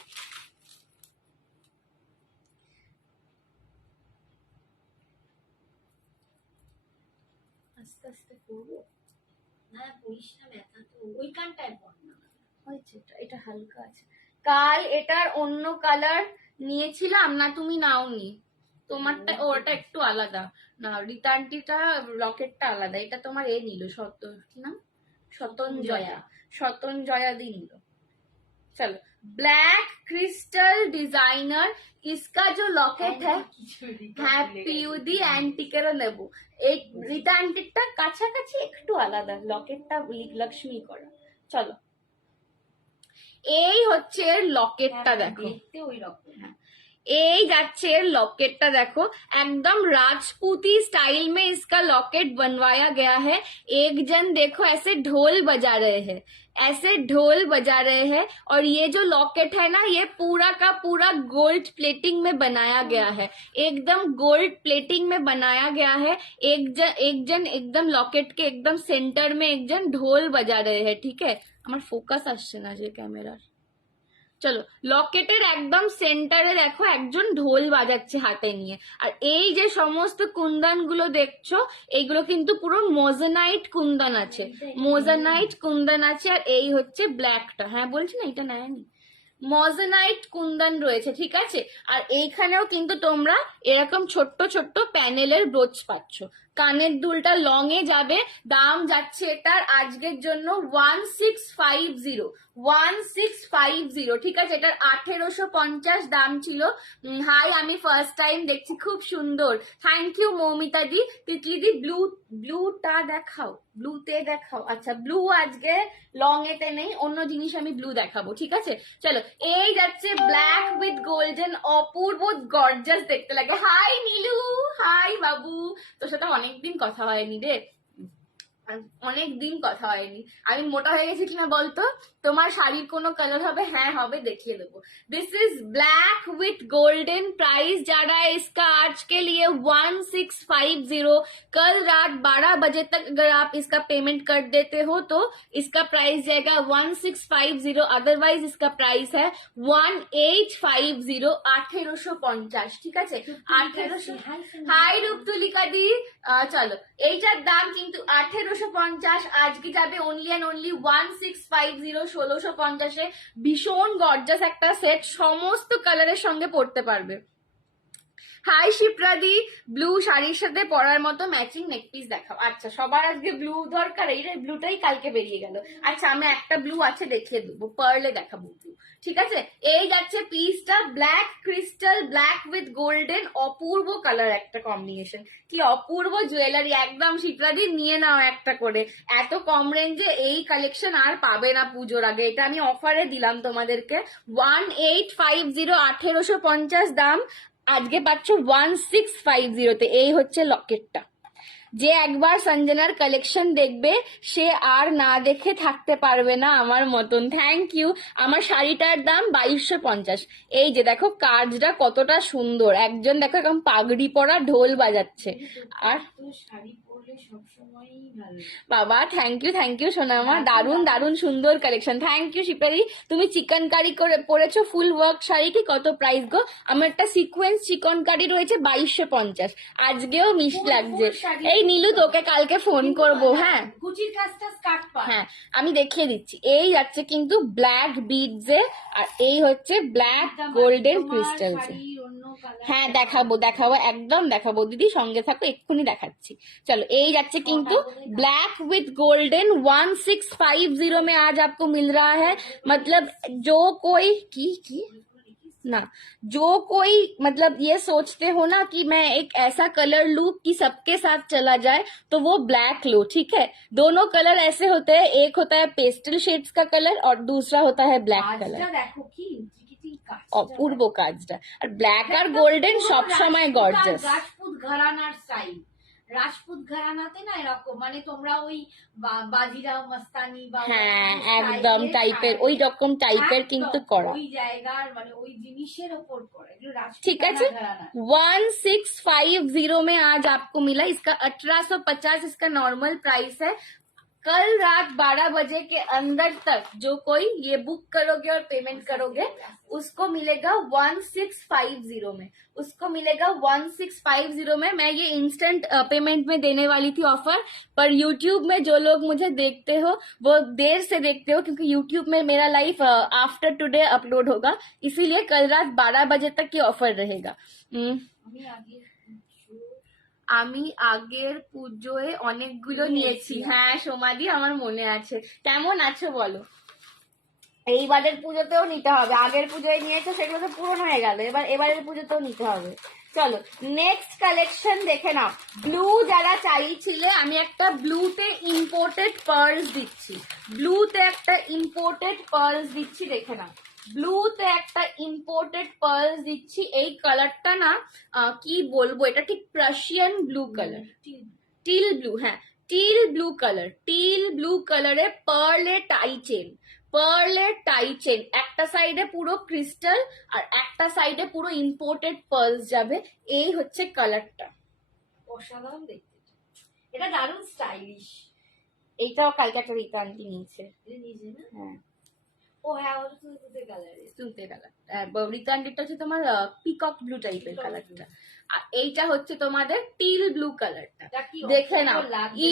আস্তে আস্তে করবো না, করিস না, ব্যথা তো ওই কানটায় পড় না হয়েছে, এটা হালকা আছে। কাল এটার অন্য কালার নিয়েছিলাম না, তুমি নাওনি, তোমারটা ওটা একটু আলাদা না, রিতান্টিটা লকেটটা আলাদা, এটা তোমার এ নিল শতঞ্জয়া দি নিল। চলো ब्लैक क्रिस्टल डिजाइनर, इसका जो लॉकेट है হ্যাপি ইউদি অ্যান্টিকেরও নেব। এই রিতা অ্যান্টিকটা কাছাকাছি একটু আলাদা, লকেটটা লক্ষ্মী করা। চলো এই হচ্ছে লকেটটা, দেখো দেখতে ওই রকম। এই যাচ্ছে लॉकेटটা देखो, एकदम राजपूती स्टाइल में इसका लॉकेट बनवाया गया है। एक जन देखो ऐसे ढोल बजा रहे हैं, ऐसे ढोल बजा रहे हैं, और ये जो लॉकेट है ना, ये पूरा का पूरा गोल्ड प्लेटिंग में बनाया गया है, एकदम गोल्ड प्लेटिंग में बनाया गया है। एक जन एकदम लॉकेट के एकदम सेंटर में एक जन ढोल बजा रहे हैं, ठीक है। আমার ফোকাস আসছে না যে ক্যামেরার। চলো লকেটের একদম সেন্টারে দেখো একজন ঢোল বাজাচ্ছে হাতে নিয়ে, আর এই যে সমস্ত কুন্দন গুলো দেখছো, এইগুলো কিন্তু পুরো মোজানাইট কুন্দন আছে, মোজানাইট কুন্দন আছে। আর এই হচ্ছে ব্ল্যাকটা, হ্যাঁ বলছি না এটা নেয়নি, মোজানাইট কুন্দন রয়েছে, ঠিক আছে। আর এইখানেও কিন্তু তোমরা এরকম ছোট্ট ছোট্ট প্যানেলের ব্রোচ পাচ্ছ, কানের দুলটা লং এ যাবে, দাম যাচ্ছে এটার আজকের জন্য 1650, ঠিক আছে? এটার 1850 দাম ছিল। হাই, আমি ফার্স্ট টাইম দেখছি, খুব সুন্দর, থ্যাংক ইউ মৌমিতা দি। তিতলি দি ব্লুটা দেখাও, ব্লুতে দেখাও। আচ্ছা, ব্লু আজকে লং এতে নেই, অন্য জিনিস আমি ব্লু দেখাবো, ঠিক আছে? চলো, এই যাচ্ছে black with golden, Apurba gorgeous দেখতে লাগে। হাই নীলু, হাই বাবু, তোর সাথে অনেকদিন কথা হয়নি রে, অনেকদিন কথা হয়নি। আমি মোটা হয়ে গেছি কিনা বলতো? তোমার শাড়ির কোনো কালার হবে? হ্যাঁ হবে, দেখিয়ে দেবো। This is black with golden price जा रहा है इसका आज के लिए 1650। कल रात 12 बजे तक अगर आप इसका पेमेंट कर देते हो तो इसका प्राइस जाएगा 1650, अदरवाइज इसका प्राइस है 1850, 1850, ঠিক আছে? 1800। হাই রূপতুলিকা দি, চলো, এইটার দাম কিন্তু 1850, আজকে যাবে অনলি অ্যান্ড অনলি 1650, 1650-এ। ভীষণ গর্জাস একটা সেট, সমস্ত কালারের সঙ্গে পড়তে পারবে। হাই শিপ্রাদি, ব্লু শাড়ির সাথে পরার মতো ম্যাচিং নেকপিস দেখাও। আচ্ছা, সবার আজকে ব্লু দরকার, এই রে ব্লুটাই কালকে বেরিয়ে গেল। আচ্ছা, আমি একটা ব্লু আছে দেখিয়ে দেবো, পার্লে দেখাবো ব্লু, ঠিক আছে? এই যাচ্ছে পিসটা, black crystal, black with golden, Apurba colour একটা কম্বিনেশন, কি অপূর্ব জুয়েলারি। একদম শিপ্রাদি নিয়ে নাও একটা করে, এত কম রেঞ্জে এই কালেকশন আর পাবে না পুজোর আগে। এটা আমি অফারে দিলাম তোমাদেরকে, 1850, 1850 দাম, আজকে পাচ্ছ 1650-তে। এই হচ্ছে লকেটটা, যে একবার সঞ্জনার কালেকশন দেখবে সে আর না দেখে থাকতে পারবে না আমার মতন। Thank you. আমার শাড়িটার দাম 2250। এই যে দেখো কাজটা কতটা সুন্দর, একজন দেখো এরকম পাগড়ি পরা ঢোল বাজাচ্ছে। আর শাড়ি পরলে সবসময়ই ভালো। বাবা থ্যাংক ইউ সোনামা, দারুন দারুন সুন্দর কালেকশন, থ্যাংক ইউ শিপারি। তুমি চিকন কারি করে পরেছো ফুল ওয়ার্ক শাড়িটি, কত প্রাইস গো? আমার একটা সিকোয়েন্স চিকন কারি রয়েছে 2250, আজকেও মিস লাগছে। এই নীলু, তোকে কালকে ফোন করব, হ্যাঁ? কুচির কাজটা স্কার্ট পা, হ্যাঁ আমি দেখিয়ে দিচ্ছি। এই যাচ্ছে কিন্তু ব্ল্যাক বিডস এ, আর এই হচ্ছে ব্ল্যাক গোল্ডেন ক্রিস্টালস এ। হ্যাঁ দেখাবো, একদম দেখাবো দিদি, সঙ্গে থাকো, এক্ষুনি দেখাচ্ছি। চলো, এই যাচ্ছে কিন্তু ब्लैक विथ गोल्डन 1650 में आज आपको मिल रहा है। मतलब जो कोई की ना, जो कोई मतलब ये सोचते हो ना कि मैं एक ऐसा कलर लूं कि सबके साथ चला जाए, तो वो ब्लैक लो, ठीक है? दोनों कलर ऐसे होते हैं, एक होता है पेस्टल शेड्स का कलर और दूसरा होता है ब्लैक कलर। দেখো কি অপূর্ব কাজটা, আর ব্ল্যাক আর গোল্ডেন সব সময় গর্জাস। রাজপুত ঘরানার স্টাইল, রাজপুত ঘরানাতে না এরকম, মানে তোমরা ওই বাজিরাও মস্তানি বা হ্যাঁ একদম টাইপের, ওই রকম টাইপের কিন্তু করা, ওই জায়গার মানে ওই জিনিসের ওপর করে, এগুলো রাজপুত ঠিক আছে? ঘরানা। 1650 में आज आपको मिला, इसका 1850 इसका नॉर्मल प्राइस है। कल रात 12 बजे के अंदर तक जो कोई ये बुक करोगे और पेमेंट करोगे उसको मिलेगा 1650 में, उसको मिलेगा 1650 में। मैं ये इंस्टेंट पेमेंट में देने वाली थी ऑफर, पर यूट्यूब में जो लोग मुझे देखते हो वो देर से देखते हो, क्योंकि यूट्यूब में मेरा लाइव आफ्टर टुडे अपलोड होगा, इसीलिए कल रात 12 बजे तक ये ऑफर रहेगा। আমি আগের পুজোয় অনেকগুলো নিয়েছি, হ্যাঁ সোমাদি আমার মনে আছে। কেমন আছো বলো? এইবারের পুজোতেও নিতে হবে, আগের পুজোয় নিয়েছো সেগুলো তো পূরণ হয়ে গেল, এবারের পুজোতেও নিতে হবে। চলো নেক্সট কালেকশন দেখে নাও। ব্লু যারা চাইছিলে, আমি একটা ব্লুতে ইম্পোর্টেড পার্লস দিচ্ছি, ব্লুতে একটা ইম্পোর্টেড পার্লস দিচ্ছি, দেখে নাও। ব্লুতে একটা ইম্পোর্টেড পার্লস দিচ্ছি। এই কালারটা না কি বলবো, এটা ঠিক Prussian blue colour, teal blue, হ্যাঁ teal blue colour, teal blue কালারে পার্লের টাই চেন, পার্লের টাই চেন, একটা সাইডে পুরো ক্রিস্টাল আর একটা সাইডে পুরো ইম্পোর্টেড পার্লস যাবে। এই হচ্ছে কালারটা, অসাধারণ দেখতে, এটা দারুণ স্টাইলিশ। এইটাও কালকে একটা রিতা আন্টি নিয়েছে, হ্যাঁ ও হ্যাঁ, ওটা তুলতে কালারে, তুলতে কালার। রিতা আন্টিটা হচ্ছে তোমার পিকক ব্লু টাইপের কালারটা, আর এইটা হচ্ছে তোমাদের টিল ব্লু কালারটা। দেখে নাও,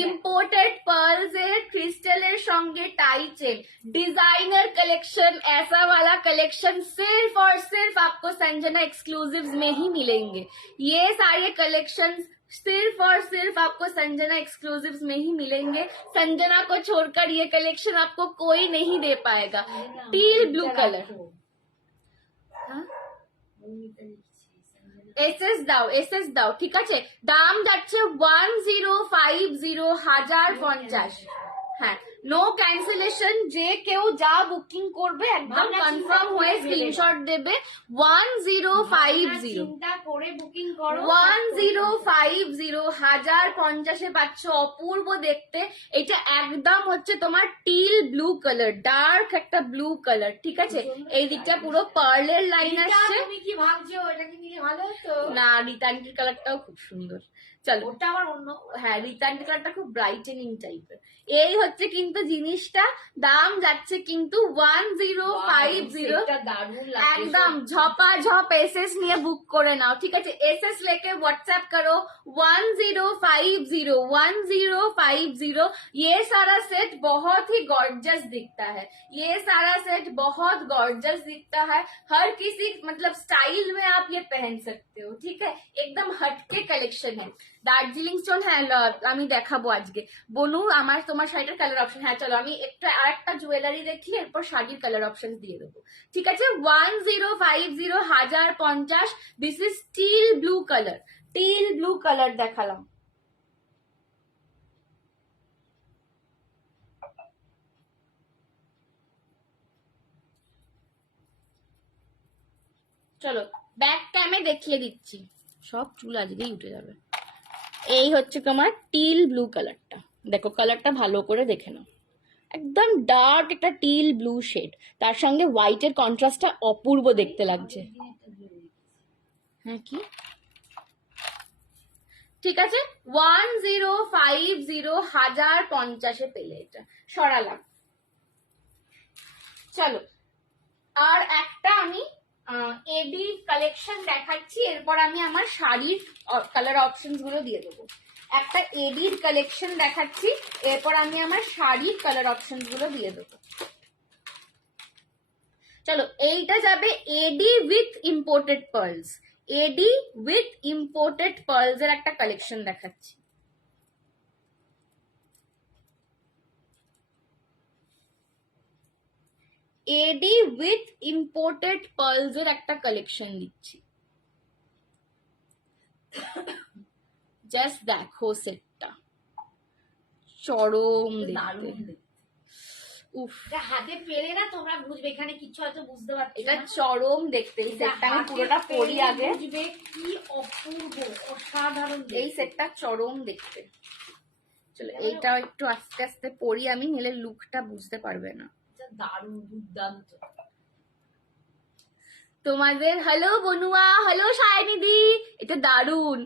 ইম্পোর্টেড পার্লস এর ক্রিস্টালের সঙ্গে टाई चेन, डिजाइनर कलेक्शन, ऐसा वाला कलेक्शन सिर्फ और सिर्फ आपको संजना एक्सक्लूसिव्स में ही मिलेंगे। ये सारे कलेक्शंस सिर्फ और सिर्फ आपको संजना एक्सक्लूसिव्स में ही मिलेंगे। संजना को छोड़कर ये कलेक्शन आपको कोई नहीं दे पाएगा। टील ब्लू कलर, এসএস দাও ঠিক আছে। দাম যাচ্ছে 1050 হ্যাঁ, নো ক্যান্সেলেশন। যে কেউ যা বুকিং করবে একদম কনফার্ম হয়ে স্ক্রিনশট দেবে। 1050 চিন্তা করে বুকিং করো। 1050 পাচ্ছ, অপূর্ব দেখতে। এটা একদম হচ্ছে তোমার টিল ব্লু কালার, ডার্ক একটা ব্লু কালার, ঠিক আছে। এই দিকটা পুরো পার্লের লাইন আসছে। তুমি কি ভাবছো এটা কি নিলে ভালো হতো? না, রিতান্টির কালারটাও খুব সুন্দর। চলো, ওটা আবার অন্য। হ্যাঁ, রিতান্টির কালারটা খুব ব্রাইটেনিং টাইপের। এই হচ্ছে কিন্তু জিনিসটা। দাম যাচ্ছে কিন্তু 1050। একদম ঝপাঝপ এসএস নিয়ে বুক করে নাও, ঠিক আছে। এসএস लेके व्हाट्सएप करो 1050। ये सारा सेट बहुत ही गॉर्जस दिखता है, ये सारा सेट बहुत गॉर्जस दिखता है। हर किसी मतलब स्टाइल में आप ये पहन सकते हो, ठीक है। एकदम हटके कलेक्शन है। দার্জিলিং স্টোন, হ্যাঁ আমি দেখাবো আজকে। বনু আমার তোমার শাড়িটার কালার অপশন, হ্যাঁ চলো আমি একটা আরেকটা জুয়েলারি দেখি, এরপর শাড়ির কালার অপশন দিয়ে দেবো, ঠিক আছে। 1050 this is teal blue colour, teal blue colour দেখালাম। চলো ব্যাক ক্যামে দেখিয়ে দিচ্ছি, সব চুল আজকেই উঠে যাবে। এই হচ্ছে তোমার টিল ব্লু কালারটা, দেখো কালারটা ভালো করে দেখে নাও। একদম ডার্ক একটা টিল ব্লু শেড, তার সঙ্গে হোয়াইটের কন্ট্রাস্টটা অপূর্ব দেখতে লাগছে। হ্যাঁ কি ঠিক আছে, 1050 পেলে এটা সরালাম। চলো আর একটা আমি এডি কালেকশন দেখাচ্ছি, এরপর আমি আমার শাড়ির কালার অপশনস গুলো দিয়ে দেবো। একটা এডির কালেকশন দেখাচ্ছি, এরপর আমি আমার শাড়ির কালার অপশনস গুলো দিয়ে দেবো। চলো এইটা যাবে AD with imported pearls, AD with imported pearls এর একটা কালেকশন দেখাচ্ছি। এডি উইথ ইম্পোর্টেড পার্লস এর একটা কালেকশন দিচ্ছি। জাস্ট দেখো সেটটা চরম দেখতে। উফ, হাতে পেলে না তোমরা বুঝবে, এখানে কিছু হয়তো বুঝতে পারছো। এটা চরম দেখতে। এই সেটটা আমি পুরোটা পরি আগে, বুঝবে কি অপূর্ব অসাধারণ। এই সেটটা চরম দেখতে। চলো এইটা একটু আস্তে আস্তে পরি আমি, নিলে লুকটা বুঝতে পারবে না। দারুণ দুর্দান্ত। তোমাদের হ্যালো বনুয়া, হ্যালো সায়নিদি, এটা দারুন।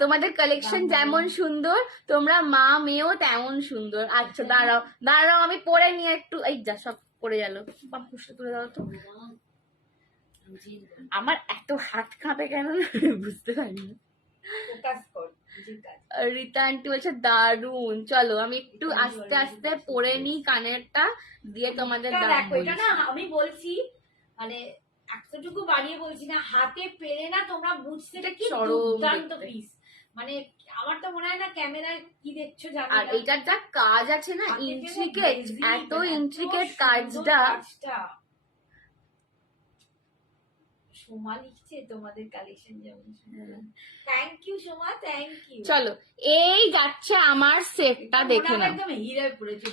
তোমাদের কালেকশন যেমন সুন্দর, তোমরা মা মেয়েও তেমন সুন্দর। আচ্ছা দাঁড়াও দাঁড়াও, আমি পরে নিয়ে একটু, এই যা সব পড়ে গেল, বাপুসটা তুলে দাও তো। আমার এত হাত কাঁপে কেন বুঝতে পারি না। রীতা আন্টি বলছে দারুন। চলো আমি একটু আস্তে আস্তে পরে নিই কানেরটা দিয়ে তোমাদের দেখো। এটা না আমি বলছি মানে এতটুকু বানিয়ে বলছি না, হাতে পেলে না তোমরা বুঝতে কি দুর্দান্ত পিস। মানে আমার তো মনে হয় না ক্যামেরায় কি দেখছো জানো। আর এটার যা কাজ আছে না, ইন্ট্রিকেট, এত ইন্ট্রিকেট কাজটা। সোমা লিখছে তোমাদের কালেকশন যেমন। Thank you Soma, thank you. চলো এই যাচ্ছে আমার সেটটা, দেখে নাও। একদম হিরে পড়েছে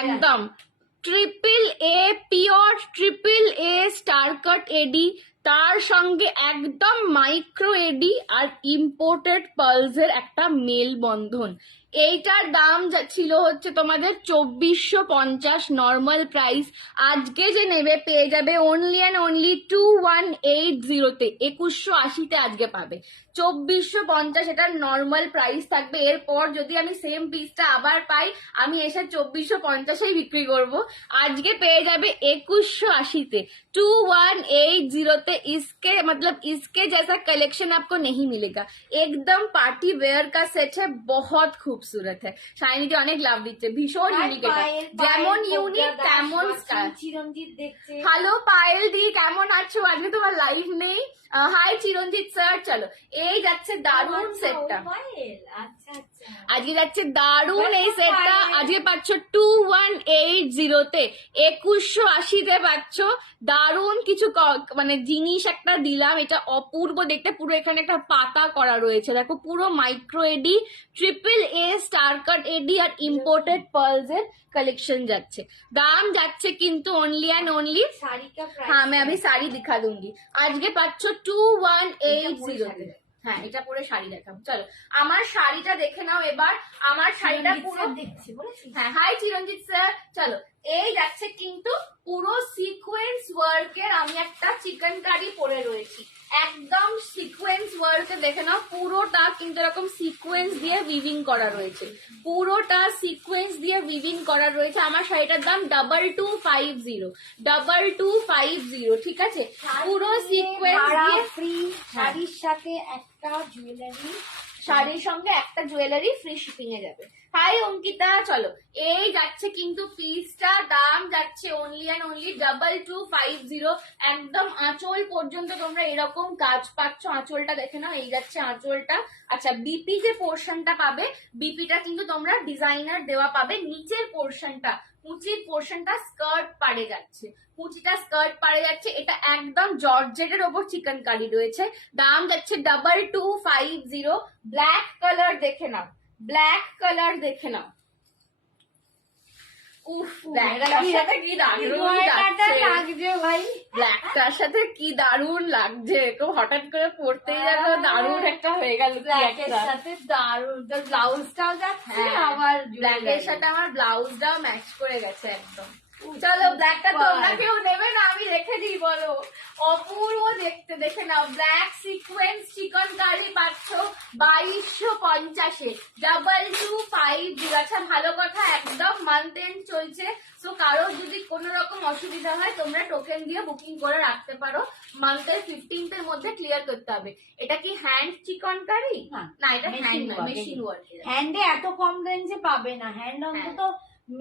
একদম triple A pure, triple A star cut AD, তার সঙ্গে একদম মাইক্রো এডি আর ইম্পোর্টেড পার্লস এর একটা মেল বন্ধন। এইটার দাম ছিল হচ্ছে তোমাদের 2450 নর্মাল প্রাইস। আজকে যে নেবে পেয়ে যাবে অনলি অ্যান্ড অনলি 2180-তে, 2180-তে আজকে পাবে। 2450 এটার নর্মাল প্রাইস থাকবে। এরপর যদি আমি সেম পিসটা আবার পাই, আমি এসে 2450-এই বিক্রি করব। আজকে পেয়ে যাবে 2180-তে, 2180-তে। इसके मतलब इसके जैसा कलेक्शन आपको नहीं मिलेगा। एकदम पार्टी वेयर का सेट है, बहुत खूबसूरत है। শাইনি জি অনেক লাভ দিচ্ছে, ভীষণ ইউনিক। এটা যেমন ইউনিক তেমন স্টাইল। চিরঞ্জিত দেখছে, হ্যালো পায়েল দি কেমন আছো? আজকে তোমার লাইভ নেই। হাই চিরঞ্জিত স্যার। চলো এই যাচ্ছে দারুন সেটটা, আচ্ছা আচ্ছা, আজকে যাচ্ছে দারুন এই সেটটা। আজকে পাচ্ছ 2180-তে, 2180-তে পাচ্ছ। দারুন কিছু মানে জিনিস একটা দিলাম, এটা অপূর্ব দেখতে। পুরো এখানে একটা পাতা করা রয়েছে, দেখো পুরো micro AD, triple A, star cut AD আর ইম্পোর্টেড পার্লস এর কালেকशन যাচ্ছে। দাম যাচ্ছে কিন্তু অনলি অ্যান্ড অনলি, শাড়িটা হ্যাঁ मैं अभी साड़ी दिखा दूंगी। আজকে পাচ্ছ 2180-তে। হ্যাঁ এটা পরে শাড়ি দেখাবো, চলো আমার শাড়িটা দেখে নাও এবার। আমার শাড়িটা পুরো দেখছি বলেছি। হ্যাঁ, হাই চিরঞ্জিত স্যার। চলো এই যাচ্ছে কিন্তু পুরো সিকোয়েন্স ওয়ার্কের, আমি একটা চিকেন কারি পরে রয়েছি, একদম সিকোয়েন্স ওয়ার্কে দেখে নাও। পুরোটা কিন্তু এরকম সিকোয়েন্স দিয়ে উইভিং করা রয়েছে, পুরোটা সিকোয়েন্স দিয়ে উইভিং করা রয়েছে। আমার শাড়িটার দাম 2250, ঠিক আছে? পুরো সিকোয়েন্স দিয়ে ফ্রি, শাড়ির সাথে একটা জুয়েলারি, শাড়ির সঙ্গে একটা জুয়েলারি ফ্রি শিপিং এ যাবে। হাই অঙ্কিতা, চলো এই যাচ্ছে কিন্তু পিসটা, দাম যাচ্ছে অনলি অ্যান্ড অনলি 2250। একদম আঁচল পর্যন্ত তোমরা এরকম কাজ পাচ্ছ। আঁচলটা দেখে নাও, এই যাচ্ছে আঁচলটা। আচ্ছা বিপি যে পোর্শনটা পাবে, বিপিটা কিন্তু তোমরা ডিজাইনার দেওয়া পাবে। নিচের পোর্শনটা, কুচির পোর্শনটা স্কার্ট পাড়ে যাচ্ছে, কুচিটা স্কার্ট পাড়ে যাচ্ছে। এটা একদম জর্জেটের ওপর চিকেন কারি রয়েছে, দাম যাচ্ছে 2250। ব্ল্যাক কালার দেখে নাও, ব্ল্যাক কালার দেখে নাও। উফ, ব্ল্যাকটার সাথে কি দারুণ লাগছে ভাই, ব্ল্যাকটার সাথে কি দারুণ লাগছে। তো হঠাৎ করে পড়তেই দেখো দারুণ একটা হয়ে গেল। ব্ল্যাকের সাথে দারুণ, তো ব্লাউজটাও যাচ্ছে, আবার ব্ল্যাকের সাথে আমার ব্লাউজটাও ম্যাচ করে গেছে একদম। চলো ব্ল্যাকটা তোমরা কেউ নেবে না, আমি রেখে দিই, বলো অপূর্ব দেখতে। দেখে নাও ব্ল্যাক সিকোয়েন্স চিকন কারি পাচ্ছ 2250-এ, 2250। আচ্ছা ভালো কথা, একদম মান্থ এন্ড চলছে, তো কারো যদি কোনো রকম অসুবিধা হয় তোমরা টোকেন দিয়ে বুকিং করে রাখতে পারো। মান্থের 15th এর মধ্যে ক্লিয়ার করতে হবে। এটা কি হ্যান্ড চিকন কারি? না এটা হ্যান্ড, মেশিন ওয়ার্ক। হ্যান্ডে এত কম রেঞ্জে পাবে না, হ্যান্ড অন্তত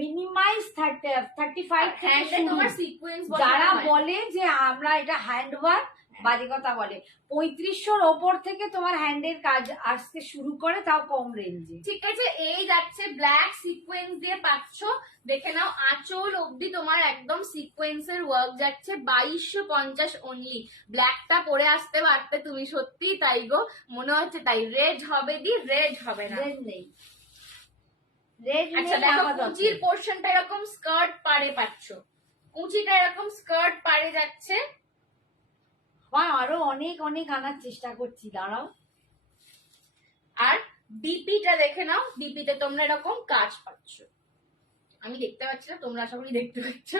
মিনিমাইজ 35 হ্যান্ডে তোমার সিকোয়েন্স, যারা বলে যে আমরা এটা হ্যান্ড ওয়ার্ক, বাজে কথা বলে। 3500-র ওপর থেকে তোমার হ্যান্ডের কাজ আসতে শুরু করে, তাও কম রেঞ্জে। ঠিক আছে, এই যাচ্ছে ব্ল্যাক সিকোয়েন্স দিয়ে পাচ্ছ। দেখে নাও আঁচল অব্দি তোমার একদম সিকোয়েন্সের ওয়ার্ক যাচ্ছে, 2250 অনলি। ব্ল্যাকটা পরে আসতে পারতে তুমি, সত্যি তাই গো, মনে হচ্ছে তাই। রেড হবে দি, রেড হবে না, রেড নেই, রেড নেই। আচ্ছা দেখো কুচির পোর্শনটা এরকম স্কার্ট পাড়ে পাচ্ছ, কুচিটা এরকম স্কার্ট পাড়ে যাচ্ছে। আরো অনেক অনেক আনার চেষ্টা করছি, দাঁড়াও। আর ডিপিটা দেখে নাও, ডিপিতে তোমরা এরকম কাজ পাচ্ছ, আমি দেখতে পাচ্ছি না, তোমরা আশা করি দেখতে পাচ্ছ।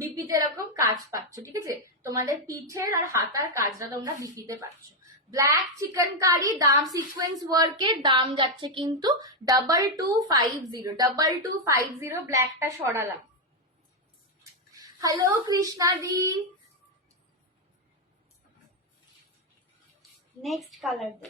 বিপিতে এরকম কাজ পাচ্ছ, ঠিক আছে? তোমাদের পিঠের আর হাতার কাজটা তোমরা বিপিতে পাচ্ছ। ব্ল্যাক চিকেন কারি, দাম সিকোয়েন্স ওয়ার্কের, দাম যাচ্ছে কিন্তু 2250। ব্ল্যাকটা সরালাম। Hello Krishna di, next colour দে।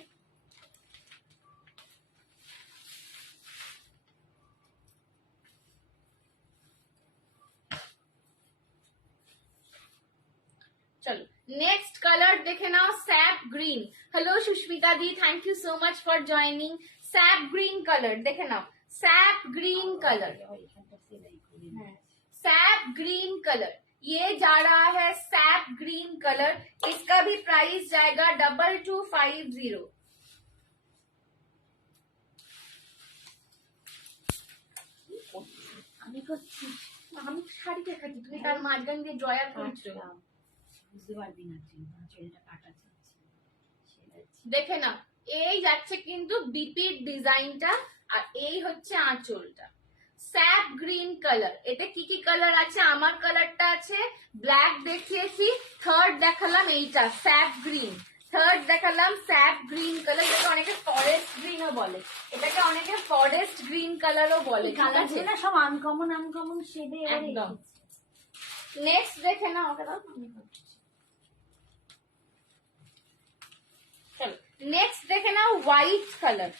চলো নেক্সট কালার দেখে নাও, sap green. Hello Susmita di, thank you so much for joining. Sap green colour देखे नाओ, sap green colour, sap green colour, ये जा रहा है सैप ग्रीन कलर। इसका भी प्राइस जाएगा 2250। আমি শাড়ি দেখাচ্ছি, তুমি তার মাঝখান দিয়ে জয়া করছো, বুঝতে পারবি না চুলটা কাটা যাচ্ছে। দেখে না, এই যাচ্ছে কিন্তু বিপির ডিজাইনটা, আর এই হচ্ছে আঁচলটা। স্যাপ গ্রিন কালার, এটা কি কি কালার আছে? আমার কালারটা আছে, ব্ল্যাক দেখিয়েছি, থার্ড দেখালাম এইটা স্যাপ গ্রিন, থার্ড দেখালাম স্যাপ গ্রিন কালার, যেটা অনেকে ফরেস্ট গ্রিনও বলে, এটাকে অনেকে ফরেস্ট গ্রিন কালারও বলে। কালারগুলো না সব আনকমন আনকমন শেডে একদম। নেক্সট দেখে না, ওটা দাও। চলো নেক্সট দেখে নাও, হোয়াইট কালার।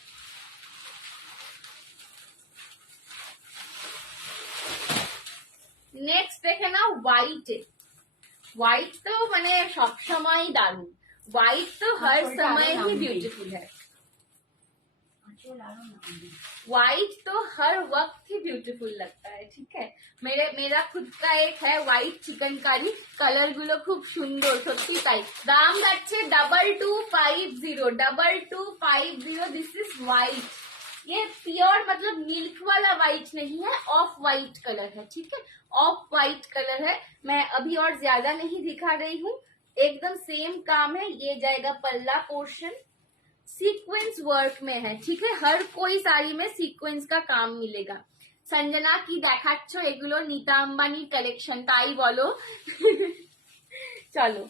নেক্সট দেখে নাও হোয়াইট। হোয়াইট তো মানে সবসময় দারুণ, व्हाइट तो हर आंचल समय डालो ही ना। ब्यूटीफुल है, आंचल डालो ना। व्हाइट तो हर वक्त ही ब्यूटीफुल लगता है, ठीक है। मेरा खुद का एक है व्हाइट चिकनकारी, কালার গুলো খুব সুন্দর, সত্যি তাই। দাম যাচ্ছে 2250, दिस इज व्हाइट। ये प्योर मतलब मिल्क वाला व्हाइट नहीं है, ऑफ व्हाइट कलर है, ठीक है, ऑफ व्हाइट कलर है। मैं अभी और ज्यादा नहीं दिखा रही हूँ, एकदम सेम काम है। ये जाएगा पल्ला पोर्शन, सीक्वेंस वर्क में है, ठीक है, हर कोई साड़ी में सीक्वेंस का काम मिलेगा। संजना की দেখাচ্ছ এগুলো नीता अंबानी कलेक्शन, তাই বলো। চলো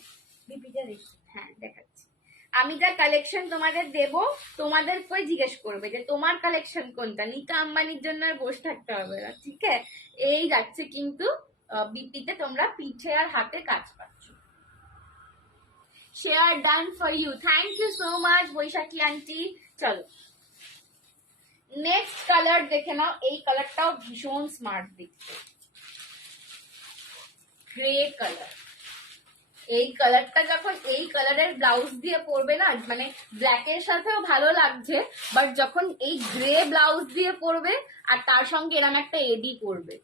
বিপিটা দেখি। হ্যাঁ দেখাচ্ছি। আমি যা কালেকশন তোমাদের দেব, তোমাদের কই জিজ্ঞেস করবে যে তোমার কালেকশন কোনটা, नीता अंबानीর জন্য আর বসে থাকতে হবে না, ঠিক है। এই যাচ্ছে কিন্তু বিপিতে তোমরা পিঠে আর হাতে কাজ পাচ্ছ। Share done for you, thank you so much Baishakhi aunty. চলো নেক্সট কালার দেখে নাও, এই কালারটাও ভীষণ স্মার্ট দেখতে, গ্রে কালার। এই কালারটা যখন এই কালারের ব্লাউজ দিয়ে পরবে না, মানে ব্ল্যাকের সাথেও ভালো লাগছে, বাট যখন এই গ্রে ব্লাউজ দিয়ে পরবে আর তার সঙ্গে এরকম একটা এডি পরবে,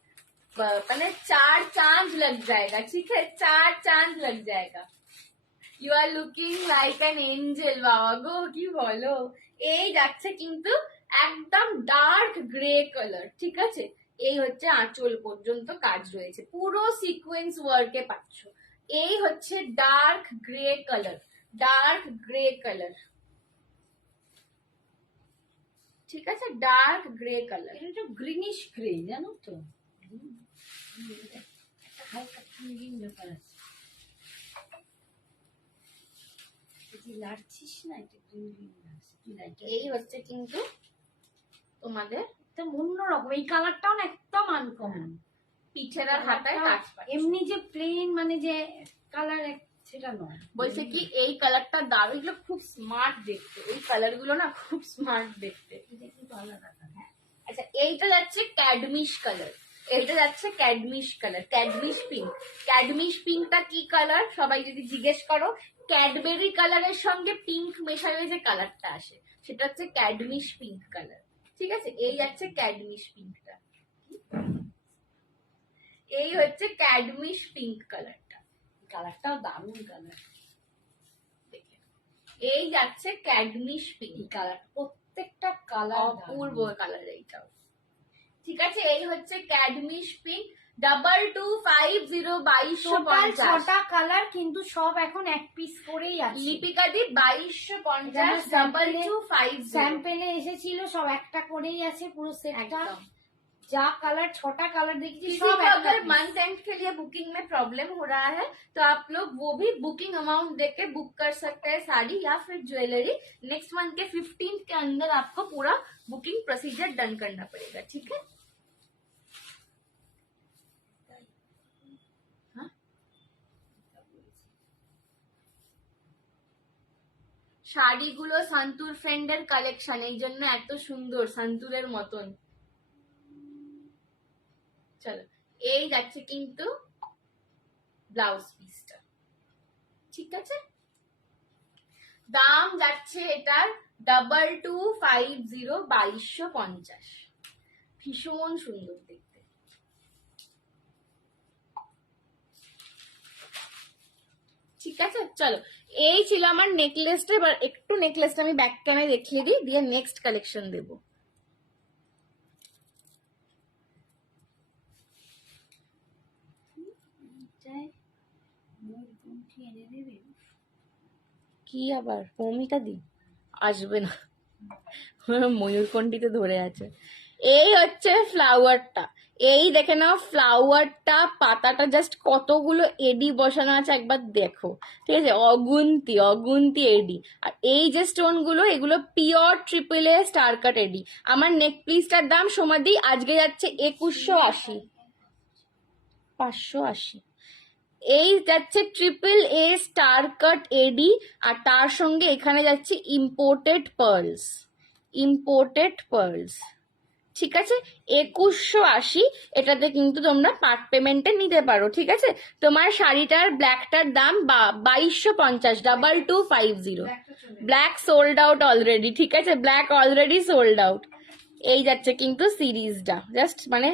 মানে চার চাঁদ লগ जाएगा, ঠিক है, চার চাঁদ লগ जाएगा। You are looking like an angel, বাবা গো কি বলো। এই যাচ্ছে কিন্তু একদম ডার্ক গ্রে কালার, ঠিক আছে। এই হচ্ছে আঁচল পর্যন্ত কাজ রয়েছে, পুরো সিকোয়েন্স ওয়ার্কে পাচ্ছ। এই হচ্ছে dark grey colour, dark grey colour, ঠিক আছে, ডার্ক গ্রে কালার। এটা একটু গ্রিনিশ গ্রে, জানো তো, একটা হালকা গ্রিন ব্যাপার আছে। তুই লাড়ছিস না, এটা গ্রিন গ্রিন লাগছে, তুই লাইটটা। এই হচ্ছে কিন্তু তোমাদের একদম অন্যরকম, এই কালারটাও না একদম আনকমন। পিঠের আর হাতায় কাজ পাচ্ছ। এমনি যে প্লেন মানে যে কালার সেটা নয়, বলছে কি এই কালারটা দারুণ, এগুলো খুব স্মার্ট দেখতে, এই কালার গুলো না খুব স্মার্ট দেখতে। এটা কিন্তু আলাদা কালার। আচ্ছা এইটা যাচ্ছে ক্যাডমিশ কালার, এইটা যাচ্ছে ক্যাডমিশ কালার, ক্যাডমিশ পিঙ্ক। ক্যাডমিশ পিঙ্কটা কি কালার সবাই যদি জিজ্ঞেস করো, ক্যাডবেরি কালারের সঙ্গে পিঙ্ক মেশালে যে কালারটা আসে সেটা হচ্ছে ক্যাডমিশ পিঙ্ক কালার, ঠিক আছে। এই যাচ্ছে ক্যাডমিশ পিঙ্কটা, এই হচ্ছে ক্যাডমিশ পিঙ্ক কালারটা, কালারটাও দারুণ কালার। এই যাচ্ছে ক্যাডমিশ পিঙ্ক কালার, প্রত্যেকটা কালার অপূর্ব কালার এইটাও, ঠিক আছে। এই হচ্ছে ক্যাডমিশ পিঙ্ক, 2250 ছটা কালার, কিন্তু সব এখন এক পিস করেই আছে। লিপিকা দি 2250 2250 স্যাম্পেলে এসেছিল, সব একটা করেই আছে পুরো সেটটা। जा कलर छोटा कलर देखिए, किसी को अगर मंथ एंड के लिए बुकिंग में प्रॉब्लम हो रहा है तो आप लोग वो भी बुकिंग अमाउंट देके बुक कर सकते हैं, साड़ी या फिर ज्वेलरी। नेक्स्ट मंथ के 15 के अंदर आपको पूरा बुकिंग प्रोसीजर डन करना पड़ेगा, ठीक है। শাড়িগুলো সন্তুর ফ্রেন্ডের কালেকশন, এই জন্য এত সুন্দর, সন্তুরের মতন। চলো এই যাচ্ছে কিন্তু ব্লাউজ পিসটা, ঠিক আছে। দাম যাচ্ছে এটার 2250, 2250, ভীষণ সুন্দর দেখতে। ঠিক আছে চলো, এই ছিল আমার নেকলেসটা। এবার একটু নেকলেসটা আমি ব্যাক ক্যামে দেখিয়ে দিই, দিয়ে নেক্সট কালেকশন দেবো। কি আবার মৌমিতা দি আসবে না, ময়ূরকণ্ঠীতে ধরে আছে। এই হচ্ছে ফ্লাওয়ারটা, এই দেখে নাও ফ্লাওয়ারটা, পাতাটা জাস্ট কতগুলো এডি বসানো আছে একবার দেখো, ঠিক আছে, অগুন্তি অগুন্তি এডি। আর এই যে স্টোন গুলো, এগুলো pure triple A star cut এডি। আমার নেক পিসটার দাম সমাধি আজকে যাচ্ছে 2180, 580। এই যাচ্ছে triple A star cut AD, আর তার সঙ্গে এখানে যাচ্ছে ইম্পোর্টেড পার্লস, ইম্পোর্টেড পার্লস, ঠিক আছে, 2180 এটাতে কিন্তু তোমরা পার্ট পেমেন্টে নিতে পারো। ঠিক আছে, তোমার শাড়িটার ব্ল্যাকটার দাম 2250, 2250। Black sold out already. ঠিক আছে, ব্ল্যাক অলরেডি সোল্ড আউট। এই যাচ্ছে কিন্তু সিরিজটা, জাস্ট মানে